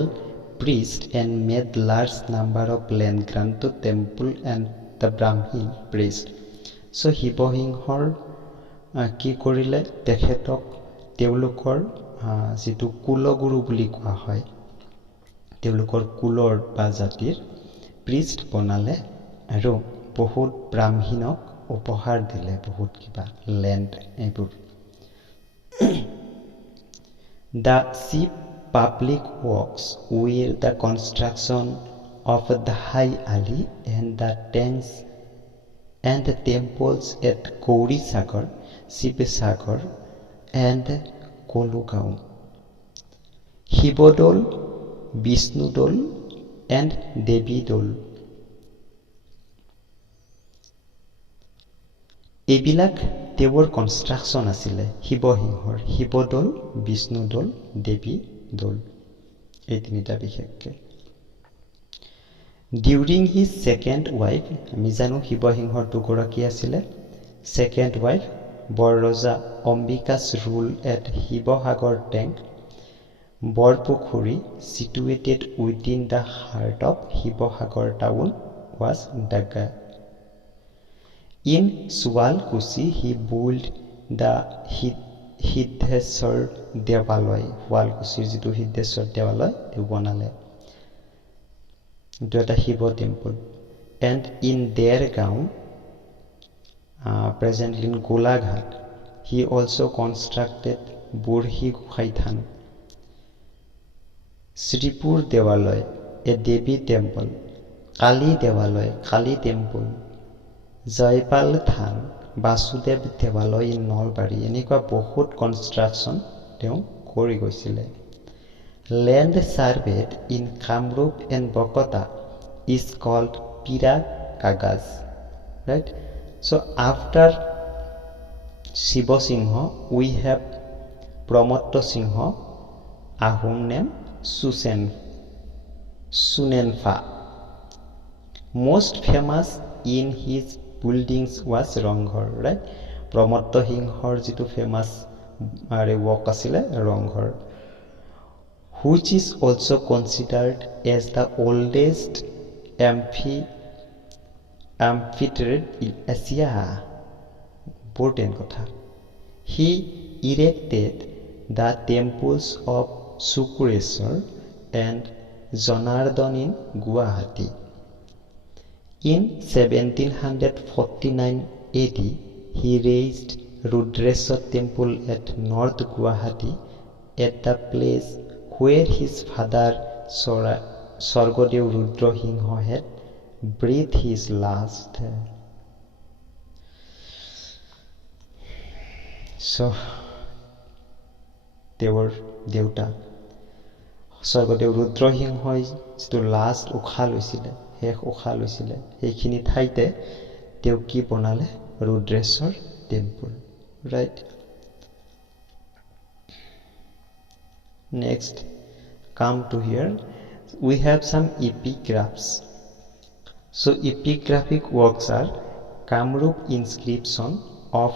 priest and made large number of land grant to temple and the Brahmin priest. So শিৱসিংহৰ কি কৰিলে, তেখেতক তেওঁলোকৰ যিটো কুলগুৰু বুলি কোৱা হয়, তেওঁলোকৰ কুলৰ বা জাতিৰ প্ৰিষ্ট বনালে, আৰু বহুত ব্ৰাহ্মণক উপহাৰ দিলে, বহুত কিবা লেণ্ড এইবোৰ। The chief public works were the construction of the High Ali and the tanks and the temples at Gauri Sagar, Shivasagar and Kolugao, Hibodol, Vishnudol and Devidol. এইবিলাক তেওঁৰ কনষ্ট্ৰাকশ্যন আছিলে শিৱসিংহৰ, শিৱদৌল, বিষ্ণুদৌল, দেৱী দৌল, এই তিনিটা বিশেষকৈ। ডিউৰিং হিজ ছেকেণ্ড ৱাইফ, আমি জানো শিৱসিংহৰ দুগৰাকী আছিলে। Second wife Borraja Ambika's rule at Sivasagar tank, Borpukhuri situated within the heart of Sivasagar town was dug. In Suwalkuchi, he built the Siddheshwar Devalaya, Suwalkuchir যিটো সিদ্ধেশ্বৰ দেৱালয় তেওঁ বনালে, এইটো এটা Shiva temple. And in Dergaon, presently in Golaghat, he also constructed Burhi Gohai Than. Sripur Devalaya, a Devi temple. Kali Devalaya, Kali temple. Jaypal থান, বাসুদেৱ দেৱালয় ইন নলবাৰী, এনেকুৱা বহুত কনষ্ট্ৰাকশ্যন তেওঁ কৰি গৈছিলে। Land surveyed in Kamrup and বকতা ইজ কল্ড পিৰা কাগাজ, right. So' after Sivasingha we have Pramatta Singha, Ahom name Sunenpha. Most famous in his buildings was Rangghar, right. Pramatta সিংহৰ যিটো ফেমাছ ৱৰ্ক আছিলে Rang Ghar. which is also considered as the oldest amphitheater in Asia. Important kotha. He erected the temples of Sukureswar and Janardhan in Guwahati. In 1749 AD, he raised Rudreshwar temple at North Guwahati at the place where his father Swargodev Rudrasingha had breathed his last. So, তেওঁৰ দেউতা স্বৰ্গদেউ ৰুদ্ৰসিংহই যিটো লাষ্ট উশাহ লৈছিলে শেষ উশাহ লৈছিলে সেইখিনি ঠাইতে তেওঁ কি বনালে Rudreswar temple right next come to here we have some epigraphs so epigraphic works are Kamrup inscription of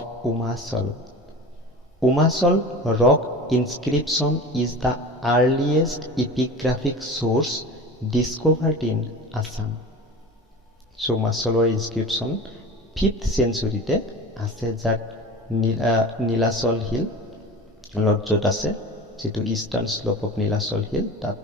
Umasal rock inscription is the earliest epigraphic source discovered in Assam. So Umasalor inscription 5th century te ase jak Nilasol hill lodjot ase jitu eastern slope of Nilasol hill tat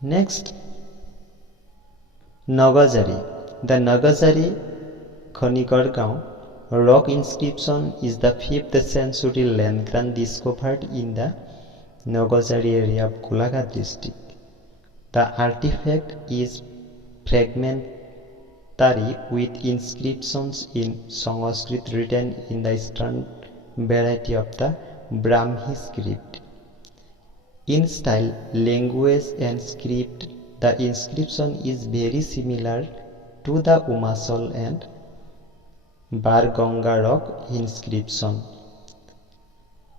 Next, Nagazari. The Nagazari Khanigargaon rock inscription is the 5th century land grant discovered in the Nagazari area of Golaghat district. The artifact is fragmentary with inscriptions in Sanskrit written in the eastern variety of the Brahmi script. In style, language and script, the inscription is very similar to the Umasal and Barganga rock inscription.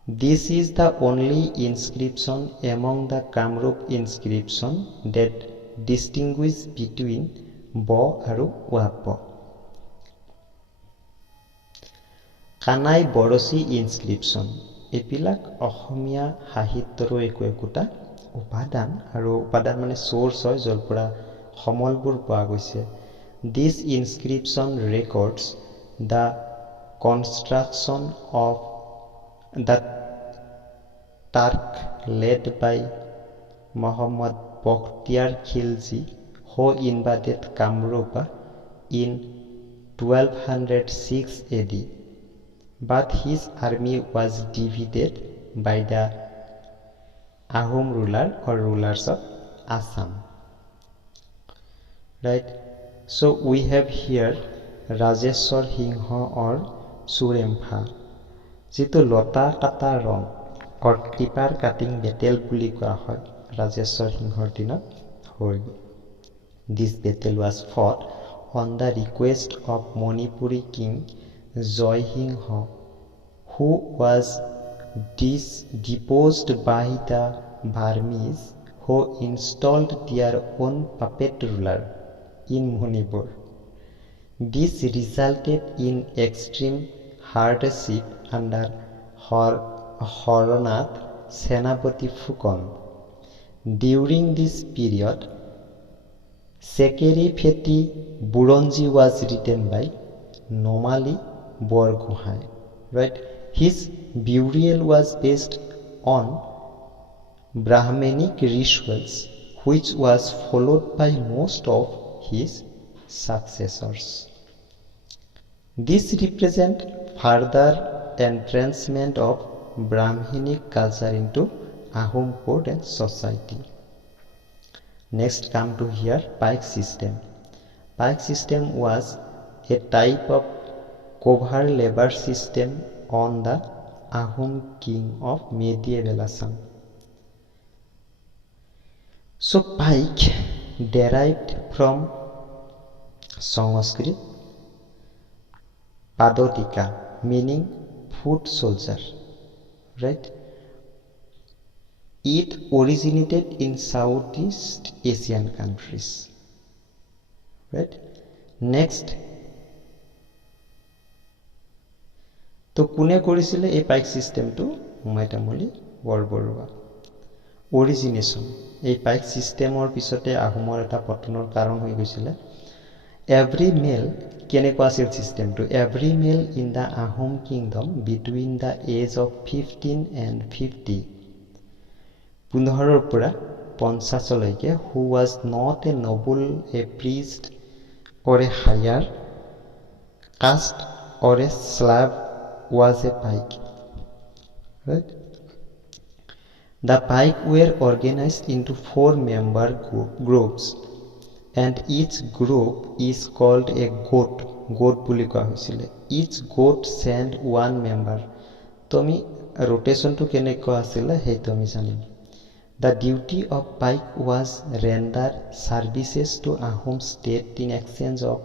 This is the only inscription among the Kamrup inscription that distinguishes between Bo and Wabo. Kanai Borosi inscription. এবিলাক অসমীয়া সাহিত্যৰ একোটা উপাদান আৰু উপাদান মানে সোৰ্স হয় যৰ পৰা সমলবোৰ পোৱা গৈছে this inscription records the construction of the Turk led by Muhammad Bakhtiar Khilji who invaded Kamrup in 1206 AD but his army was defeated by the Ahom ruler or rulers of Assam. Right? So we have here Rajeshwar Singha or Surempha. Jitu lota kata rong or tipar cutting battle buli koa hoy Rajeshwar Singhar dinot hoy. This battle was fought on the request of Manipuri king Joy Singha, who was deposed by the Burmese, who installed their own puppet ruler in Manipur. This resulted in extreme hardship under Horanath Senapati Phukon. During this period, Sekeri Pheti Buronji was written by Nomali Borgohai, right? His burial was based on Brahmanic rituals, which was followed by most of his successors. This represents further entrancement of Brahmanic culture into Ahom court and society. Next, come to here pike system. Pike system was a type of covert labor system on the Ahom king of medieval Assam. So pike derived from Sanskrit Padotika meaning foot soldier, right? It originated in Southeast Asian countries. right? Next, তো কোনে কৰিছিলে এই পাইক সিস্টেমটো? মাইতামলি বৰবৰুৱা। অৰিজিনেশ্যন, এই পাইক সিস্টেমৰ পিছতে আহোমৰ এটা পতনৰ কাৰণ হৈ গৈছিলে। এভৰি মেল, কেনেকুৱা আছিল সিস্টেমটো? Every male in the Ahom kingdom between the age of 15 and 50, 15ৰ পৰা 50লৈকে, who was not a noble, a priest, or a higher caste, or a slave was a pike, right? The pike were organized into 4 member groups, and each group is called a goat. Goat বুলি কোৱা হৈছিলে। Each goat sent 1 member. তুমি rotationটো কেনেকুৱা আছিলে সেইটো আমি জানিম। The duty of pike was render services to Ahom state in exchange of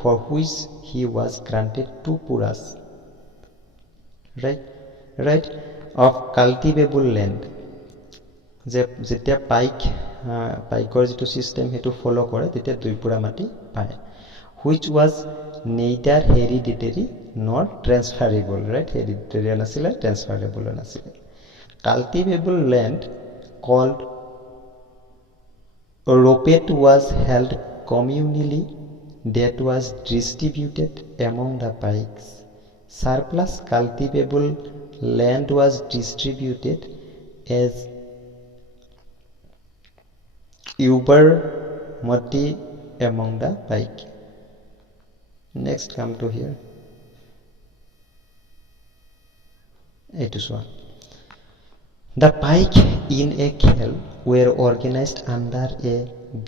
for which he was granted 2 puras, right, of cultivable land. যেতিয়া পাইকৰ যিটো সিস্টেম সেইটো ফলো কৰে তেতিয়া 2 পুৰা মাটি পায়, which was neither hereditary nor transferable, right? Hereditary নাছিলে, transferable নাছিলে। Cultivable land called ropet was held communally, that was distributed among the pikes. Surplus cultivable land was distributed as ubermati among the pike. Next, come to here. The pike in a khel were organized under a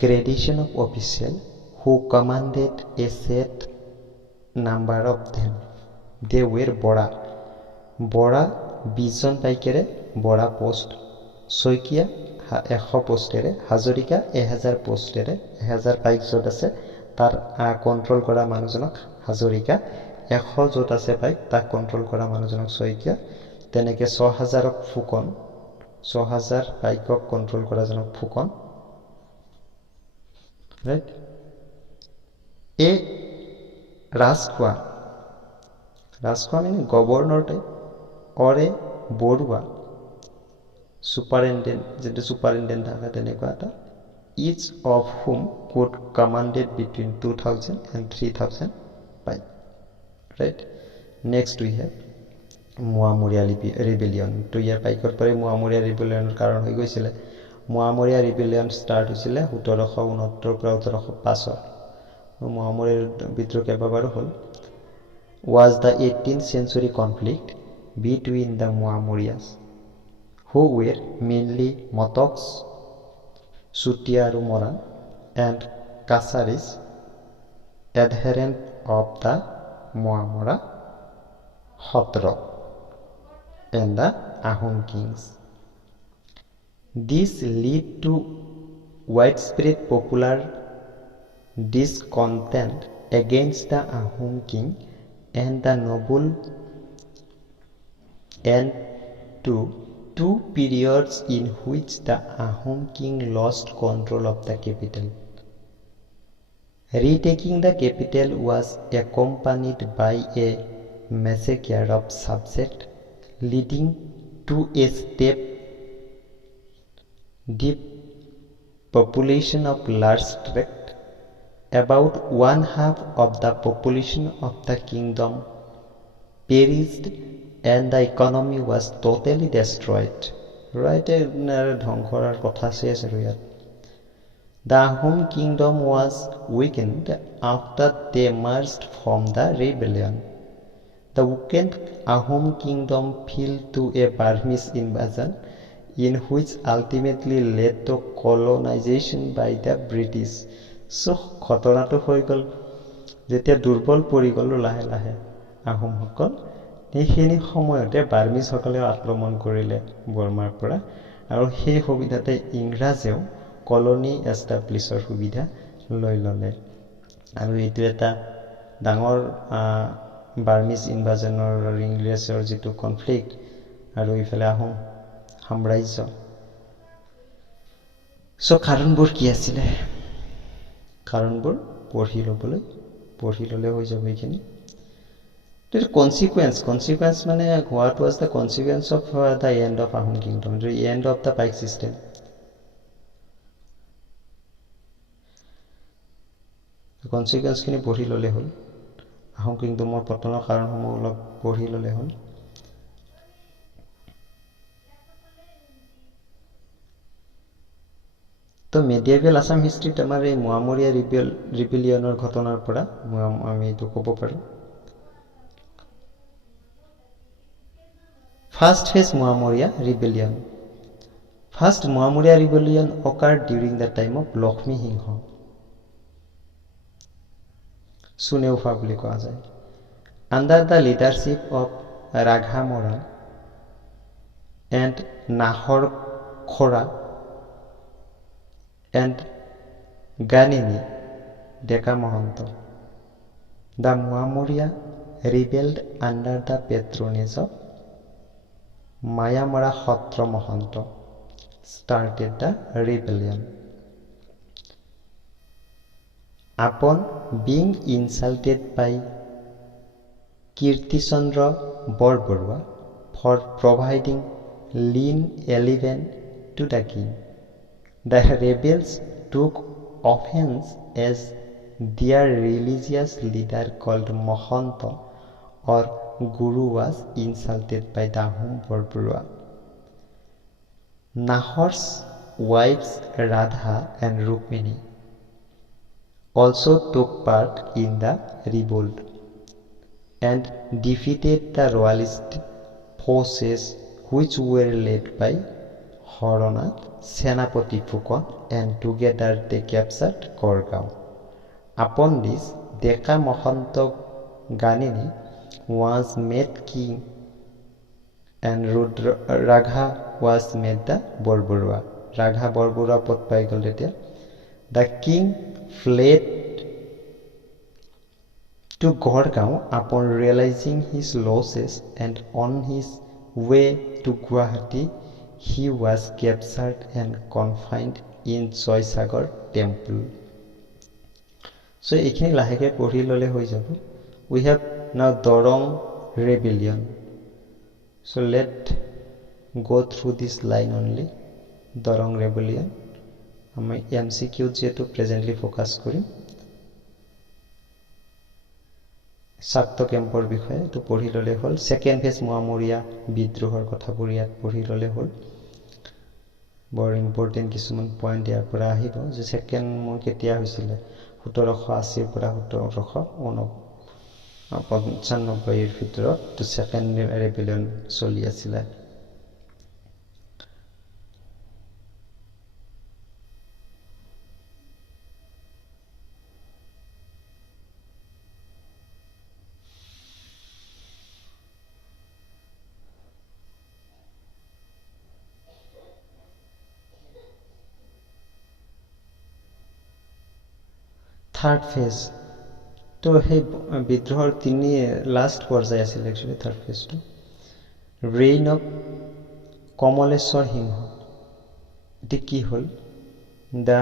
gradation of officials who commanded a set number of them. They were Bora 20 জন পাইকেৰে বৰা পোষ্ট, শইকীয়া 100 পোষ্টেৰে, হাজৰিকা 1000 পোষ্টেৰে, 1000 পাইক য'ত আছে তাৰ কণ্ট্ৰোল কৰা মানুহজনক হাজৰিকা, 100 য'ত আছে পাইক তাক কণ্ট্ৰোল কৰা মানুহজনক শইকীয়া, তেনেকৈ 6000ক ফুকন, 6000 পাইকক কণ্ট্ৰোল কৰা জনক ফুকন, ৰাইট? এই ৰাজখোৱা মানে গভৰ্ণৰ টাইপ, অৰে বৰুৱা সুপাৰিনটেণ্ডেণ্ট, যেটো সুপাৰিনটেণ্ডেণ্ট থাকে তেনেকুৱা এটা, each of whom could commanded between 2000 and 3000 পাইক, right? Next we have Moamoria rebellion. তো ইয়াৰ পাইকৰ পৰাই মোৱামৰীয়া ৰিবেলিয়নৰ কাৰণ হৈ গৈছিলে। মোৱামৰীয়া ৰিবেলিয়ন ষ্টাৰ্ট হৈছিলে 1769 পৰা 1805। মোৱামৰীয়া বিদ্ৰোহ কেইবাবাৰো হ'ল। Was the 18th century conflict between the Moamorias, who were mainly Motoks, Sutia and Moran, and Kasaris, adherent of the Moamora Hotro and the Ahom kings. This led to widespread popular discontent against the Ahom king and the noble, and to 2 periods in which the Ahom king lost control of the capital. Retaking the capital was accompanied by a massacre of subjects, leading to a steep depopulation of large tracts. About 1/2 of the population of the kingdom perished and the economy was totally destroyed. Right? ধ্বংসৰ কথা আছে আৰু ইয়াত। The Ahom kingdom was weakened after they emerged from the rebellion. The weakened Ahom kingdom fell to a Burmese invasion, in which ultimately led to colonization by the British. So, ঘটনাটো হৈ গ'ল যেতিয়া দুৰ্বল পৰি গ'ল লাহে লাহে আহোমসকল, সেইখিনি সময়তে বাৰ্মিজসকলেও আক্ৰমণ কৰিলে বৰ্মাৰ পৰা, আৰু সেই সুবিধাতে ইংৰাজেও কলনি এষ্টাব্লিছৰ সুবিধা লৈ ল'লে। আৰু এইটো এটা ডাঙৰ বাৰ্মিজ ইনভাজনৰ আৰু ইংৰাজৰ যিটো কনফ্লিক্ট, আৰু ইফালে আহোম সাম্ৰাজ্য। চ' কাৰণবোৰ কি আছিলে? কাৰণবোৰ পঢ়ি ল'লে হৈ যাব এইখিনি consequence মানে what was the consequence of the end of Ahom kingdom, the end of the pike system. consequence খিনি পঢ়ি ল'লে হ'ল আহোম কিংডমৰ পতনৰ কাৰণসমূহ অলপ পঢ়ি ল'লে হ'ল তো মেডিয়েভেল আসাম হিষ্ট্ৰীত আমাৰ এই মোৱামৰীয়া ৰিবেলিয়নৰ ঘটনাৰ পৰা আমি এইটো ক'ব পাৰোঁ First phase Moamoria rebellion. First Moamoria rebellion occurred during the time of Lakshmi Singha. Suneufa বুলি কোৱা যায় Under the leadership of Ragha Mora and Nahor Khora and Ganini Deka Mohanto. The Moamoria rebelled under the patronage of Mayamara Hotra Mohanto started the rebellion. Upon being insulted by Kirti Chandra Borbarua for providing lean eleven to the king, the rebels took offense as their religious leader called Mohanto or Guru was insulted by Dahum Borbarua. Nahor's wives Radha and Rukmini also took part in the revolt and defeated the royalist forces which were led by Horonath, Senapati Phukon, and together they captured Korgaon. Upon this, Deka Mohanto Ganini was made king and Ragha was made the Borbarua. Ragha Borbarua pot pai gol etia. The king fled to Gorgaon upon realizing his losses and on his way to Guwahati he was captured and confined in Joysagar temple. So ekhini laheke pori lole hoi jabo. We have now Dorong rebellion. So let go through this line only. Dorong rebellion. আমি MCQ যেটো presently focus কৰিম সাক্ত কেম্পৰ বিষয়ে তো পঢ়ি ললে হ'ল সেকেন্ড ফেজ মোৱামৰীয়া বিদ্ৰোহৰ কথাবোৰ ইয়াত পঢ়ি ললে হ'ল বৰ ইম্পৰ্টেন্ট কিছুমান পইণ্ট ইয়াৰ পৰা আহিব যে সেকেন্ড মোৰ কেতিয়া হৈছিল 1780 পৰা 1795 এৰ ভিতৰত তো সেকেন্ড ৰেবেলিয়ন চলি আছিল থাৰ্ড ফেজ তো সেই বিদ্ৰোহৰ তিনি লাষ্ট পৰ্যায় আছিল একচুয়ালি থাৰ্ড ফেজটো ৰেইন অফ কমলেশ্বৰ সিংহ এটি কি হল the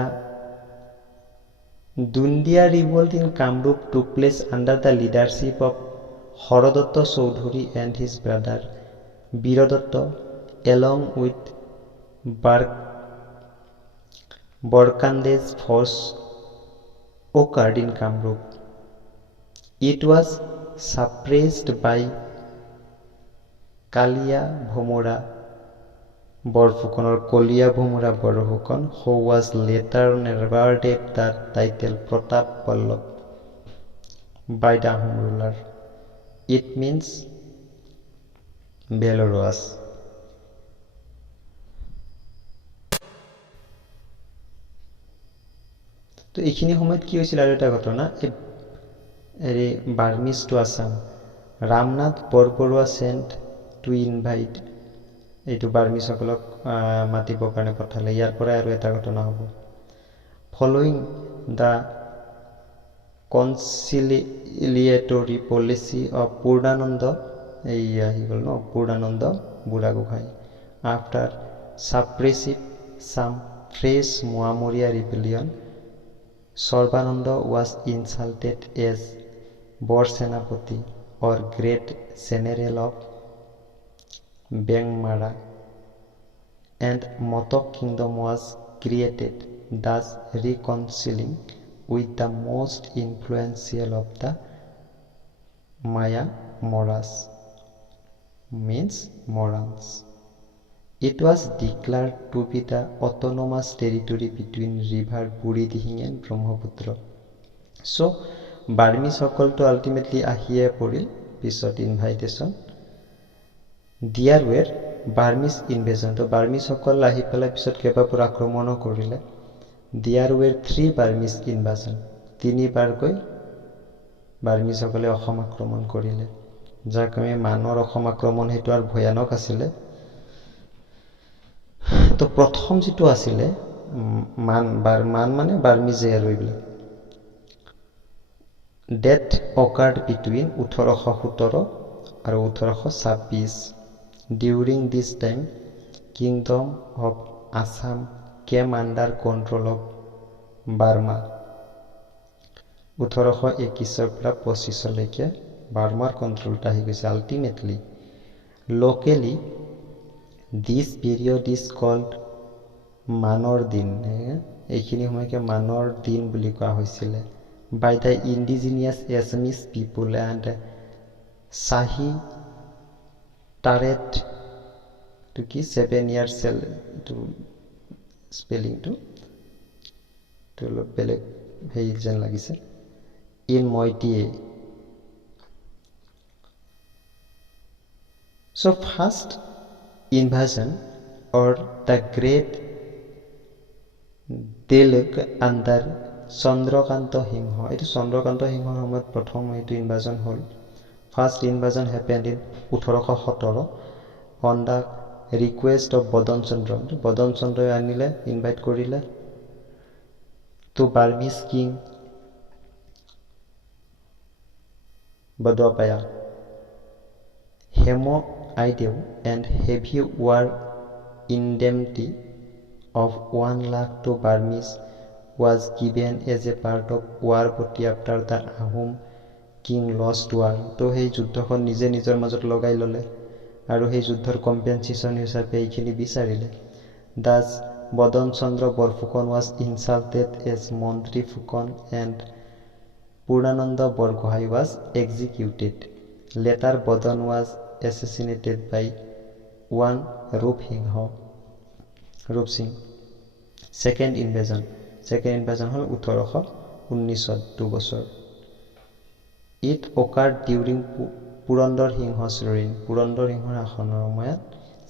Dundiya revolt in Kamrup took place under the leadership of Haradatta Choudhury and his brother Biradatta along with Barkandaz force occurred in Kamrup. It was suppressed by Kalia Bhomora Borfukon or Kolia Bhomora Borfukon, who was later awarded the title Pratap Pallab by the Ahom ruler. It means Belarus. তো এইখিনি সময়ত কি হৈছিল আৰু এটা ঘটনা এই Burmese to Assam Ramnath Borbarua sent to invite এইটো বাৰ্মিজসকলক মাতিবৰ কাৰণে পঠালে ইয়াৰ পৰা আৰু এটা ঘটনা হ'ব following the conciliatory policy of Purnananda এই আহি গ'ল ন Purnananda Burhagohain after suppressive some fresh Moamoria rebellion Sarbananda was insulted as Bor Senapati or Great General of Bengmara, and Motok Kingdom was created, thus reconciling with the most influential of the Maya Moras, means Morans. It was declared to be the autonomous territory between river Buridihing and Brahmaputra. So, Burmese সকল to ultimately আহিয়ে পৰিল পিছত invitation. There were Burmese invasion. তো Burmese সকল আহি পেলাই পিছত কেইবাবাৰ আক্ৰমণো কৰিলে. There were 3 Burmese invasion. 3 বাৰকৈ Burmese সকলে অসম আক্ৰমণ কৰিলে. যাক আমি মানৰ অসম আক্ৰমণ হেতু আৰু ভয়ানক আছিলে. তো প্ৰথম যেটো আছিলে মান মানে Burmese আৰু এইবিলাক. That occurred between 1817 and 1826. During this time, Kingdom of Assam came under control of Burma. 1821 পৰা 25 লৈকে বাৰ্মাৰ কন্ট্ৰলটা আহি গৈছে. Ultimately, locally, this period is called মানৰ দিন. এইখিনি সময়কে মানৰ দিন বুলি কোৱা হৈছিল by the indigenous Assamese people and Shahi Taret to ki 7 years to spelling to beleg hei jen lagise in Moitie. So first invasion or the great Delug under Chandrakanta Singha. It is Chandrakanta Singha সময়ত প্ৰথম এইটো ইনভাজন হ'ল. First invasion happened in 1817 on the request of Bodon Chandra. Bodon Chandra আনিলে ইনভাইট কৰিলে to Burmese king Badwapaya. Hemo Ideo and heavy war indemnity of 1 lakh to Burmese was given as a part of war booty after the Ahom king lost war. তো সেই যুদ্ধখন নিজে নিজৰ মাজত লগাই ললে আৰু সেই যুদ্ধৰ কম্পেনসেশন হিচাপে এইখিনি বিচাৰিলে. Thus, Bodon Chandra Borphukon was insulted as Mantri Phukon and Purnananda Borgohai was executed. Later, Bodon was assassinated by one Rup Singh. Second invasion হল 1819 2 বছৰ. It occurred during Purandar Singha's reign. Purandar Singhৰ শাসনৰ সময়ত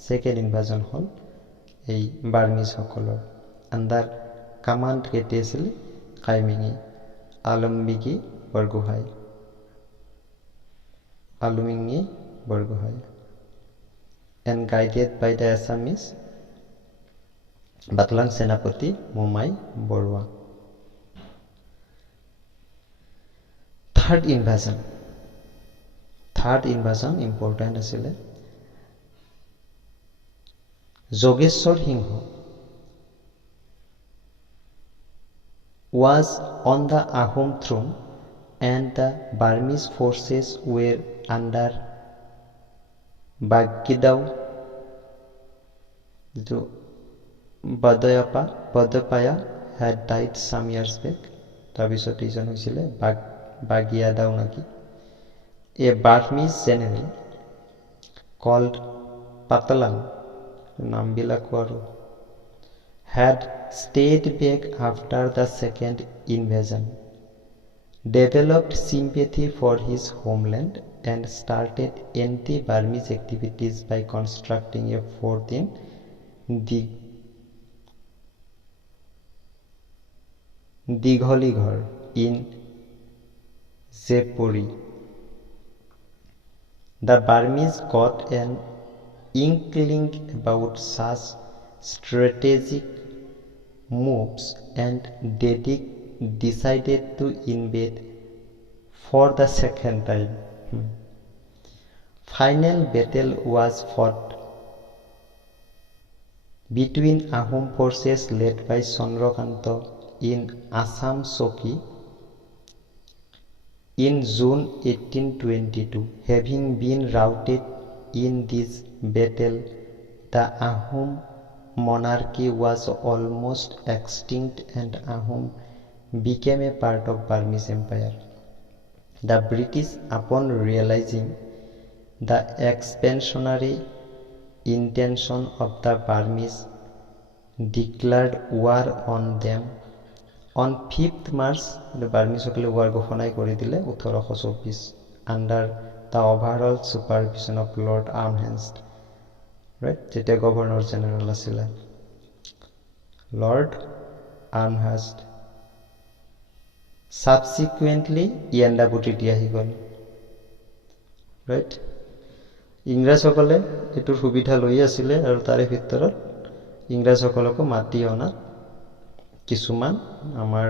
second invasion হল এই Burmese সকলৰ. Under command কেইটি আছিল কাইমিঙি আলম্বিকি Borgohain and guided by the Assamese Batlang Senapati Momai Borwa. Third invasion important asile Jogeshwar Singha was on the Ahom throne and the Burmese forces were under Bagidao Badapaya had died some years back. Tabisot ijon hoisile Bagiadao naki. A Burmese general called Patalang Nambilakwaru had stayed back after the second invasion, developed sympathy for his homeland and started anti-Burmese activities by constructing a fort in Digholighar in Jepuri. The Burmese got an inkling about such strategic moves and decided to invade for the second time. Final battle was fought between Ahom forces led by Chandrakanta in Assam Soki in June 1822. Having been routed in this battle, the Ahom monarchy was almost extinct and Ahom became a part of Burmese Empire. The British, upon realizing the expansionary intention of the Burmese, declared war on them. On 5th March, the Burmese war ঘোষণাই কৰি দিলে 1824 under the overall supervision of Lord Armhurst, right? যেতিয়া গভৰ্ণৰ জেনেৰেল আছিলে Lord Armhurst. Subsequently, Yanda Treaty আহি গ'ল, right? ইংৰাজসকলে এটোৰ সুবিধা লৈ আছিলে আৰু তাৰে ভিতৰত ইংৰাজসকলকো মাতি অনা কিছুমান আমাৰ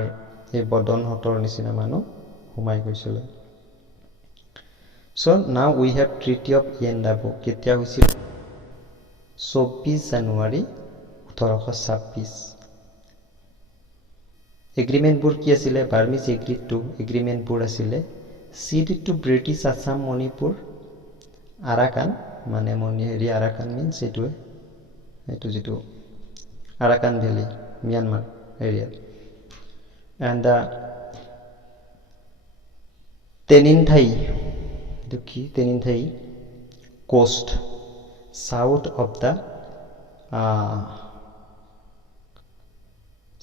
এই বদনহতৰ নিচিনা মানুহ সোমাই গৈছিল. So now we have Treaty of Yandabo. কেতিয়া হৈছিল? 24 জানুৱাৰী 1826. এগ্ৰিমেণ্টবোৰ কি আছিলে? বাৰ্মিজ এগ্ৰিড টু এগ্ৰিমেণ্টবোৰ আছিলে cede to British Assam Manipur Arakan, মানে হেৰি আৰাকান মিন্স এইটোৱে, এইটো যিটো Arakan valley Myanmar area, and the Teninthai coast south of the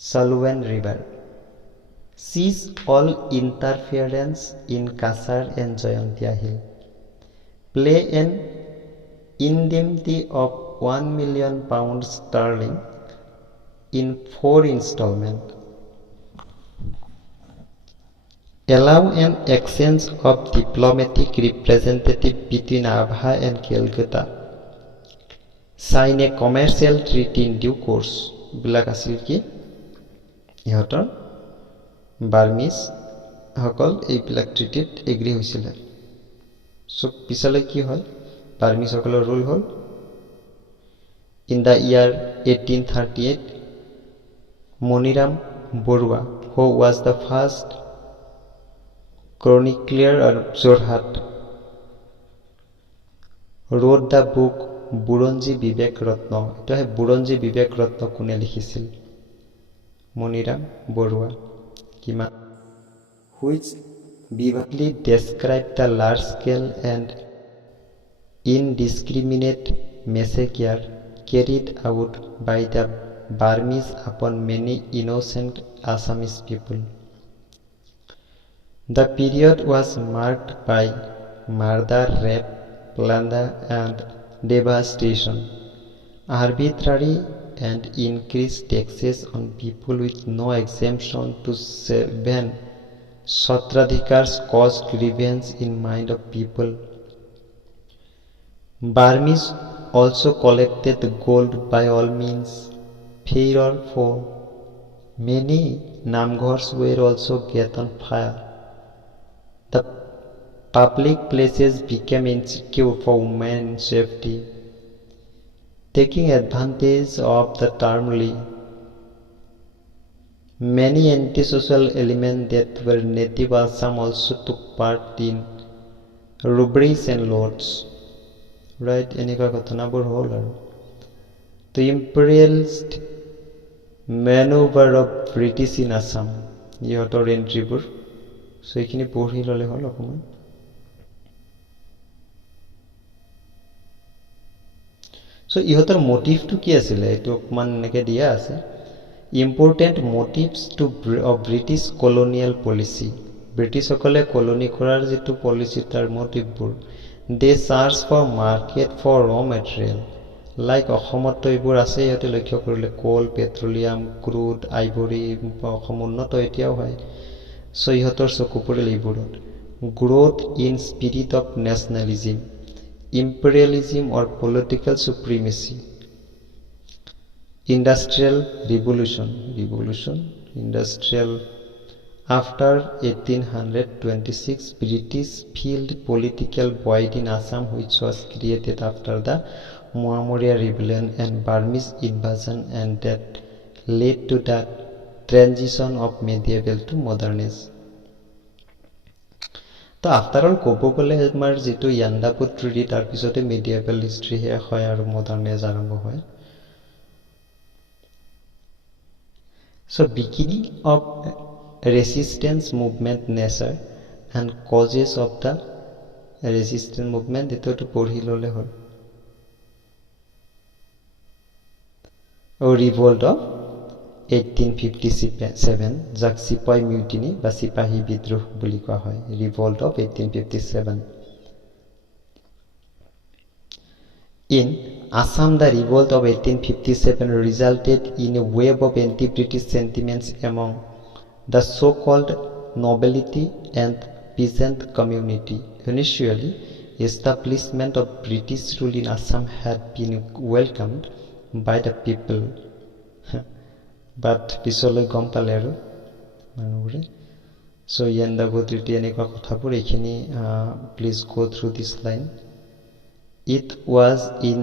Salwan River. Cease all interference in Kasar and Jayantia Hill. Play an indemnity of £1 million sterling in 4 installments. Allow an exchange of diplomatic representative between Abha and Calcutta. Sign a commercial treaty in due course. বিলাক আছিল কি ইহঁতৰ বাৰ্মিজ সকল এইবিলাক ট্ৰিটিত এগ্ৰি হৈছিলে. সো পিছলৈ কি হ'ল? বাৰ্মিজ সকলৰ ৰুল হ'ল in the year 1838 Moniram Borua, who was the first chronicler of Jorhat, wrote the book Buronji Vivek Ratna. It is Buronji Vivek Ratna kune likhisil? Moniram Borua, which vividly described the large-scale and indiscriminate massacre carried out by the Burmese upon many innocent Assamese people. The period was marked by murder, rape, plunder, and devastation, arbitrary and increased taxes on people with no exemption to 7 Shatradhikars caused grievance in mind of people. Burmese also collected gold by all means, fair or foul. Many namghars were also set on fire. The public places became insecure for women's safety. Taking advantage of the turmoil, many antisocial elements that were native Assam also took part in robberies and loots. Right? এনেকুৱা ঘটনাবোৰ হ'ল আৰু the imperialist maneuver of British in Assam, ইহঁতৰ এন্ট্ৰিবোৰ. সো এইখিনি পঢ়ি ল'লে হ'ল অকণমান. সো ইহঁতৰ মোটিভটো কি আছিলে এইটো অকণমান এনেকৈ দিয়া আছে. Important motives to of British colonial policy. ব্ৰিটিছসকলে কলনি কৰাৰ যিটো পলিচি তাৰ মোটিভবোৰ. They search for market for raw material, like অসমতো এইবোৰ আছে. ইহঁতে লক্ষ্য কৰিলে coal, petroleum, crude, ivory. Assam উন্নত এতিয়াও হয়. চ' ইহঁতৰ চকু পৰিল এইবোৰত. Growth in spirit of nationalism, imperialism or political supremacy. Industrial revolution. Industrial. After 1826, British filled political void in Assam, which was created after the Moamoria rebellion and Burmese invasion, and that led to the transition of medieval to modern age. তো আফটাৰ অল ক'ব গ'লে আমাৰ যিটো ইয়াণ্ডাবু ট্ৰিটি তাৰপিছতে মিডিয়েভেল হিষ্ট্ৰী শেষ হয় আৰু মডাৰ্ণ এজ আৰম্ভ হয়. So beginning of resistance movement nature and causes of the resistance movement এটো পঢ়ি ল'লে হ'ল. Revolt of 1857 যাক চিপাহী মিউটিনি বা চিপাহী বিদ্ৰোহ বুলি কোৱা হয়. Revolt of 1857. In Assam, the revolt of 1857 resulted in a wave of anti-British sentiments among the so-called nobility and peasant community. Initially, establishment of British rule in Assam had been welcomed by the people. But পিছলৈ গম পালে আৰু মানুহবোৰে. So ইয়াণ্ডাবু ট্ৰিটি এনেকুৱা কথাবোৰ এইখিনি please go through this line. It was in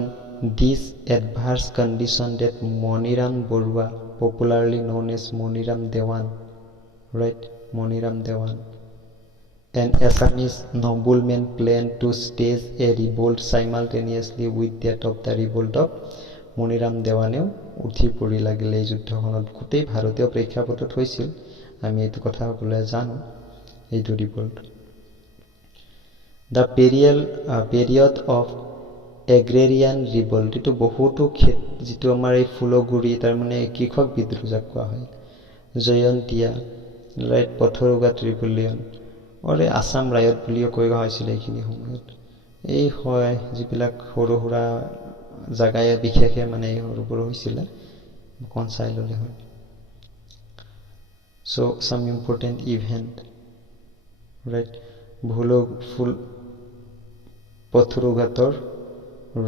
this adverse condition that Moniram Borua, popularly known as Moniram Dewan, right? Moniram Dewan, an Assamese nobleman planned to stage a revolt simultaneously with that of the revolt of Moniram Dewaneও উঠি পৰি লাগিলে এই যুদ্ধখনত. গোটেই ভাৰতীয় প্ৰেক্ষাপটত হৈছিল, আমি এইটো কথা সকলোৱে জানো. এইটো revolt the period of agrarian revolt. এইটো বহুতো যিটো আমাৰ এই ফুলগুৰি তাৰমানে কৃষক বিদ্ৰোহ যাক কোৱা হয়. জয়ন্তীয়া, ৰাইট, পথৰুঘাট ৰিভলিউন, অৰে আছাম ৰায়ত বুলিও কোৱা হৈছিলে এইখিনি সময়ত. এই হয় যিবিলাক সৰু সুৰা জাগাই বিশেষে মানে সৰুবোৰ হৈছিলে, অকণ চাই ল'লে হয়. So' some important event, right, পথৰুঘাটৰ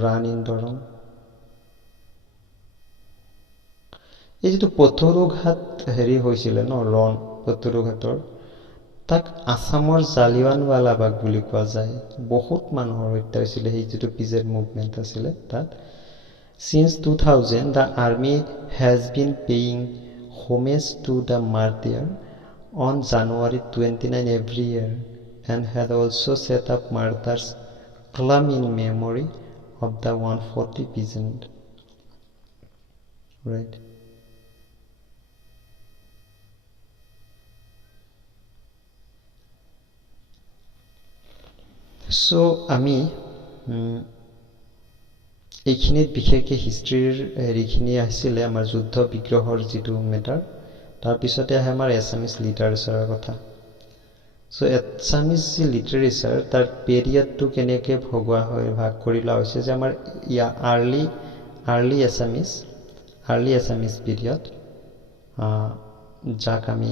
ৰান ইন দৰং. এই যিটো পথৰুঘাট হৈছিলে ন, ৰণ পথৰুঘাটৰ, তাক আছামৰ জালিৱানৱালাবাগ বুলি কোৱা যায়. বহুত মানুহৰ হত্যা হৈছিলে সেই যিটো পিজেড মুভমেণ্ট আছিলে তাত. Since 2000, the army has been paying homage to the martyr on January 29 every year and had also set up martyrs' club in memory of the 140 peasant. Right. So, আমি এইখিনিত বিশেষকৈ হিষ্ট্ৰীৰ হেৰিখিনি আহিছিলে আমাৰ যুদ্ধ বিগ্ৰহৰ যিটো মেটাৰ. তাৰপিছতে আহে আমাৰ এছামিজ লিটাৰেচাৰৰ কথা. চ' এছামিজ যি লিটাৰেচাৰ তাৰ পেৰিয়ডটো কেনেকৈ ভগোৱা হয়, ভাগ কৰি লোৱা হৈছে যে আমাৰ আৰ্লি এছামিজ পিৰিয়ড, যাক আমি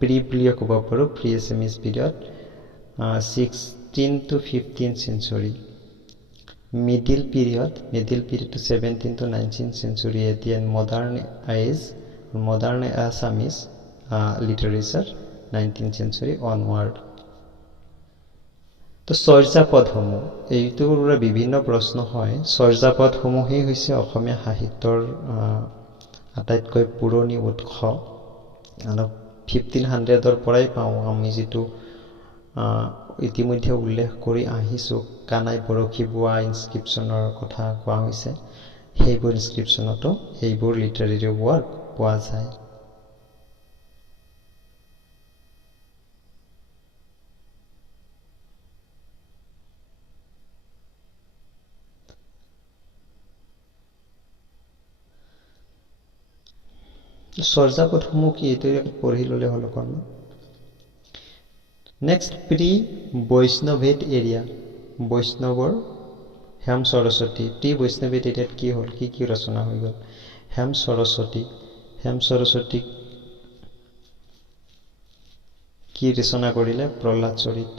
প্ৰি বুলিও ক'ব পাৰোঁ, pre Assamese period 16 to 15th century. Middle period to 17th to 19th century AD, and modern Assamese literature 19th century onward. তো চৰ্যাপদসমূহ, এইটোৰ বিভিন্ন প্ৰশ্ন হয়. চৰ্যাপদসমূহেই হৈছে অসমীয়া সাহিত্যৰ আটাইতকৈ পুৰণি উৎস. 1500ৰ পৰাই পাওঁ আমি, যিটো ইতিমধ্যে উল্লেখ কৰি আহিছোঁ. কানাই পৰখি বোৱা ইনস্ক্ৰিপশ্যনৰ কথা কোৱা হৈছে. সেইবোৰ ইনস্ক্ৰিপশ্যনতো এইবোৰ লিটাৰেৰী ৱৰ্ক পোৱা যায়. চৰ্যাপদসমূহ কি, এইটো পঢ়ি ল'লে হ'ল অকণমান. Next, pre Vaishnavite area. বৈষ্ণৱৰ হেম সৰস্বতী. প্ৰি বৈষ্ণৱেট এৰিয়াত কি হ'ল, কি ৰচনা হৈ গ'ল? হেম সৰস্বতীক কি ৰচনা কৰিলে? প্ৰহ্লাদ চৰিত.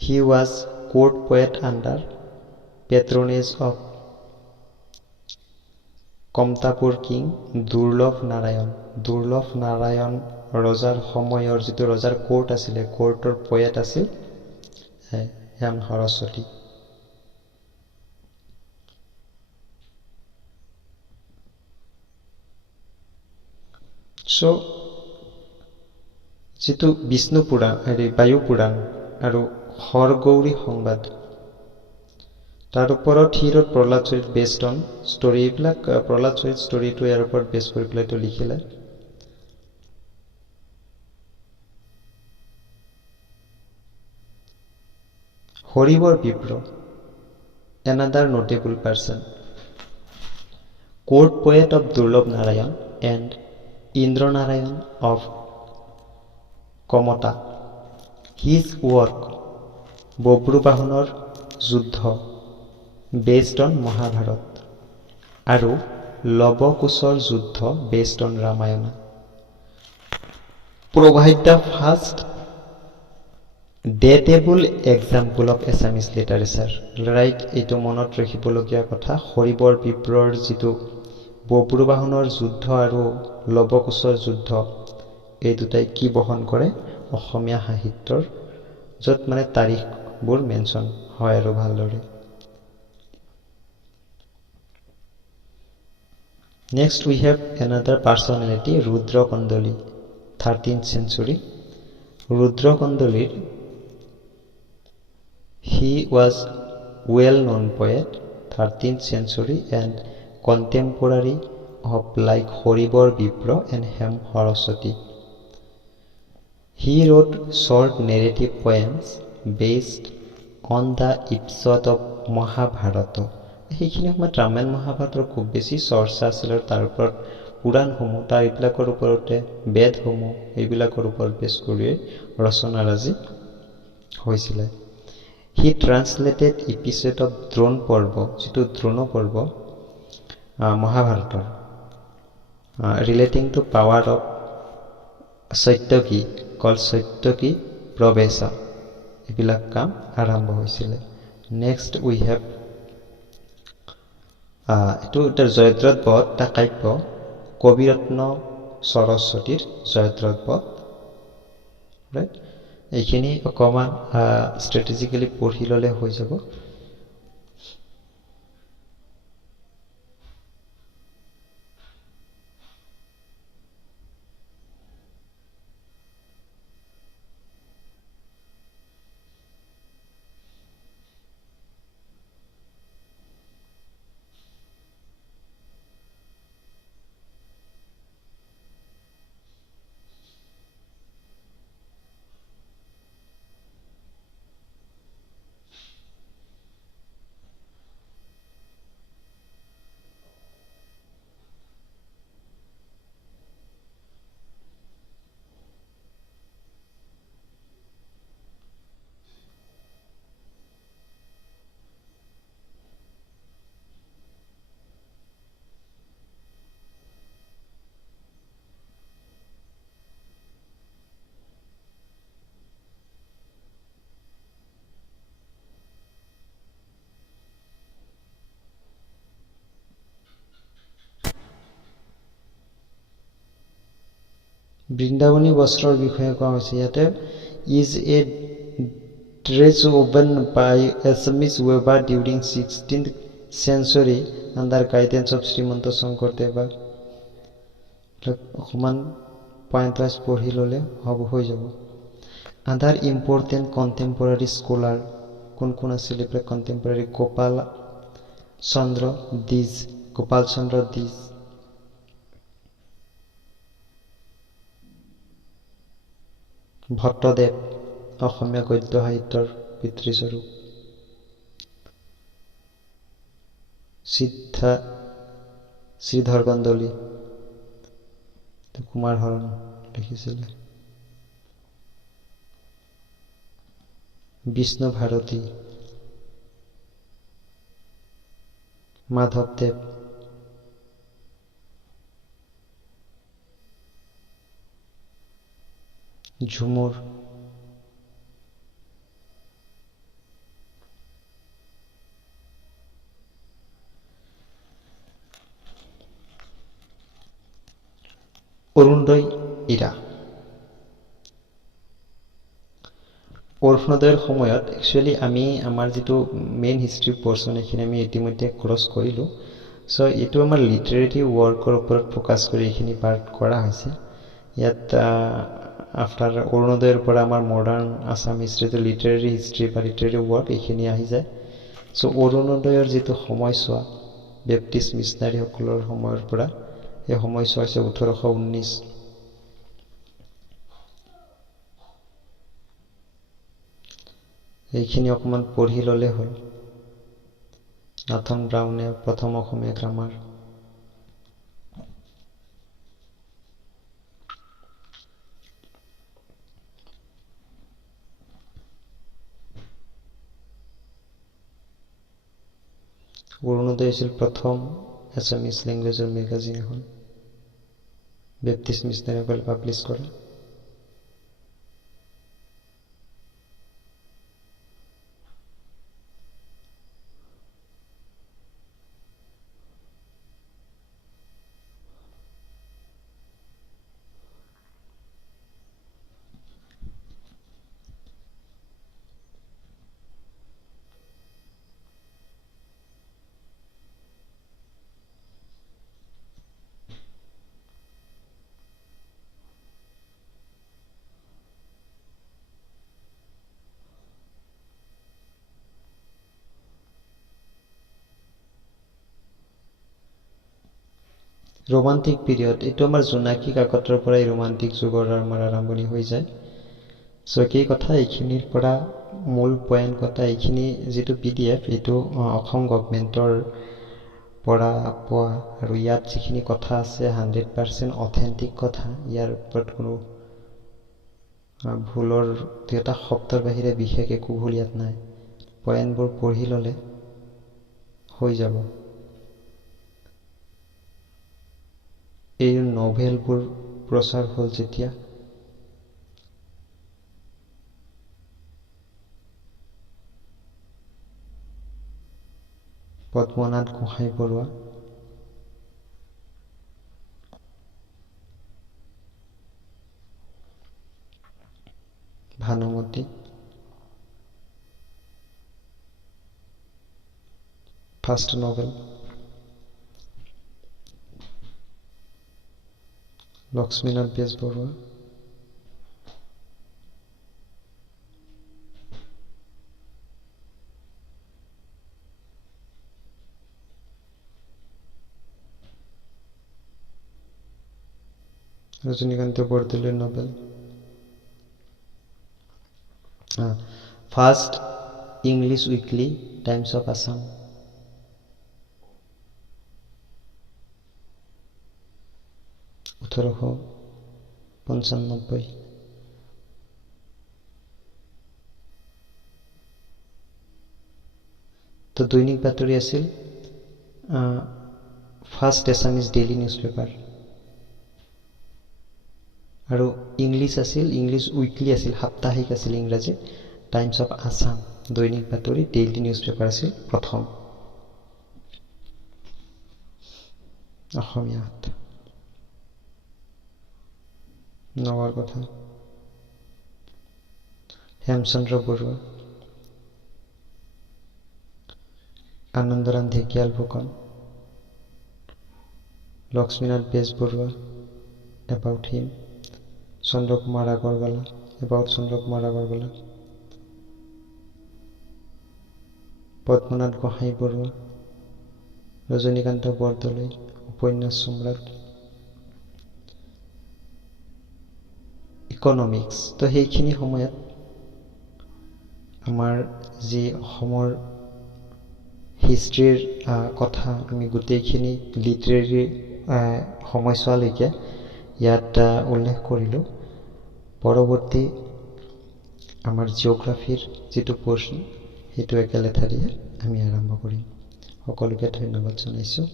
He was court poet under patronage of Kamatapur king দুৰ্লভ নাৰায়ণ ৰজাৰ সময়ৰ যিটো ৰজাৰ কোৰ্ট আছিলে, কোৰ্টৰ পয়েট আছিল হেম সৰস্বতী. সো যেটো বিষ্ণু পুৰাণ বায়ু পুৰাণ আৰু হৰগৌৰী সংবাদ তাৰ ওপৰত হিৰত প্ৰহ্লাদ চৰিত বেছড অন ষ্টৰী এইবিলাক প্ৰহ্লাদ চৰিত ষ্টৰীটো ইয়াৰ ওপৰত বেছ কৰি পেলাই তো লিখিলে হৰিবৰ বিপ্ৰ another notable person court poet of Durlabh Narayan and Indra Narayan of Komata his work Bobru Bahunor Juddha based on Mahabharat aru Lobhakushor Juddha based on Ramayana provide the first dateable example of Assamese literature right eto monot rakhibologya kotha horibor bipror jitu bobru bahunor juddha aru lobhakushor juddha ei dutai ki bohon kore অসমীয়া সাহিত্যৰ যত মানে তাৰিখবোৰ মেনশন হয় আৰু ভালদৰে next we have another personality Rudra Kandoli 13th century Rudra Kandolir he was well known poet 13th century and contemporary of like Horibor Bipro and Hem Saraswati he wrote short narrative poems based on the episode of Mahabharata সেইখিনি সময়ত ৰামায়ণ মহাভাৰতৰ খুব বেছি চৰ্চা আছিল আৰু তাৰ ওপৰত পুৰাণসমূহ তাৰ এইবিলাকৰ ওপৰতে বেদসমূহ এইবিলাকৰ ওপৰত বেছ কৰি ৰচনাৰাজি হৈছিল he translated episode of Dron Parva যেটো দ্ৰোণ পৰ্ব মহাভাৰতৰ relating to power of Satyaki called Satyaki Pravesa এইবিলাক কাম আৰম্ভ হৈছিল next we have এটো এটা জয়দ্ৰত বধ তা কাব্য কবিৰত্ন সৰস্বতীৰ জয়দ্ৰত বধ ৰাইট এইখিনি অকমান স্ট্ৰ্যাটেজিক্যালি পঢ়ি ললে হৈ যাব বৃন্দাবনী বস্ত্ৰৰ বিষয়ে কোৱা হৈছে ইয়াতে is a dress woven by Assamese weaver during 16th century under guidance of Srimanta Shankardeva অকমান পয়েন্ট ওয়াইজ পঢ়ি ললে হ'ব হৈ যাব other important contemporary scholar কোন আছিল এই contemporary গোপাল চন্দ্ৰ দিজ ভট্টদেৱ অসমীয়া গদ্য সাহিত্যৰ পিতৃস্বৰূপ শ্ৰীধৰ কন্দলী কুমাৰ হৰণ লিখিছিল বিষ্ণু ভাৰতী মাধৱদেৱ ঝুমুৰ অৰুণোদয় ইৰা অৰুণোদয়ৰ সময়ত একচুয়ালি আমি আমাৰ যেটো মেইন হিষ্ট্ৰি পোৰ্শন এখিনি আমি ইতিমধ্যে ক্ৰস কৰিলো সো এটো আমাৰ লিটাৰেৰী ওয়াৰ্কৰ ওপৰত ফোকাস কৰি এখিনি পাৰ্ট কৰা হৈছে ইয়াত আফটাৰ অৰুণোদয়ৰ পৰা আমাৰ মডাৰ্ণ আছাম হিষ্ট্ৰীটো লিটাৰেৰী হিষ্ট্ৰী বা লিটাৰেৰী ৱৰ্ক এইখিনি আহি যায়। চ' অৰুণোদয়ৰ যিটো সময়ছোৱা বেপ্টিষ্ট মিছনাৰীসকলৰ সময়ৰ পৰা এই সময়ছোৱা হৈছে 1819। এইখিনি অকণমান পঢ়ি ল'লে হ'ল। নাথন ব্ৰাউনে প্ৰথম অসমীয়া গ্ৰামাৰ, অৰুণোদয় আছিল প্ৰথম এছামিজ লেংগুৱেজৰ মেগাজিন এখন, বেপ্টিষ্ট মিছনাৰীসকলে পাব্লিছ কৰে। ৰোমান্টিক পিৰিয়ড, এইটো আমাৰ জোনাকী কাকতৰ পৰাই ৰোমান্টিক যুগৰ আমাৰ আৰম্ভণি হৈ যায়। চ' একেই কথা, এইখিনিৰ পৰা মূল পইণ্ট কথা, এইখিনি যিটো PDF এইটো অসম গভমেণ্টৰ পৰা পোৱা, আৰু ইয়াত যিখিনি কথা আছে 100% অথেণ্টিক কথা। ইয়াৰ ওপৰত কোনো ভুলৰ এটা শব্দৰ বাহিৰে বিশেষ একো ভুল ইয়াত নাই। পইণ্টবোৰ পঢ়ি ল'লে হৈ যাব। এই নভেলবোৰ প্ৰচাৰ হ'ল যেতিয়া, পদ্মনাথ গোহাঁই বৰুৱা, ভানুমতী, ফাৰ্ষ্ট নভেল, লক্ষ্মীনাথ বেজবৰুৱা, ৰজনীকান্ত বৰদলৈৰ novel, first English weekly times of Assam, ওঠৰশ 95। তো দৈনিক বাতৰি আছিল first Assamese daily news paper, আৰু ইংলিছ আছিল, ইংলিছ উইকলি আছিল, সাপ্তাহিক আছিল ইংৰাজীত, টাইমছ অফ আছাম দৈনিক বাতৰি ডেইলি নিউজ পেপাৰ আছিল প্ৰথম অসমীয়াত। নগৰ কথা, Hemchandra Barua, Anandaram Dhekial Phukan, Lakshminath Bezbaroa, about him, Chandrakumar Agarwala, about Chandrakumar Agarwala, Padmanath Gohain Baruah, Rajanikanta Bordoloi, উপন্যাস সম্ৰাট, ইকনমিক্স। তো সেইখিনি সময়ত আমাৰ যি অসমৰ হিষ্ট্ৰীৰ কথা আমি গোটেইখিনি লিটাৰেৰী সময়ছোৱালৈকে ইয়াত উল্লেখ কৰিলোঁ। পৰৱৰ্তী আমাৰ জিঅ'গ্ৰাফীৰ যিটো পৰ্চন সেইটো একেলেঠাৰিয়ে আমি আৰম্ভ কৰিম। সকলোকে ধন্যবাদ জনাইছোঁ।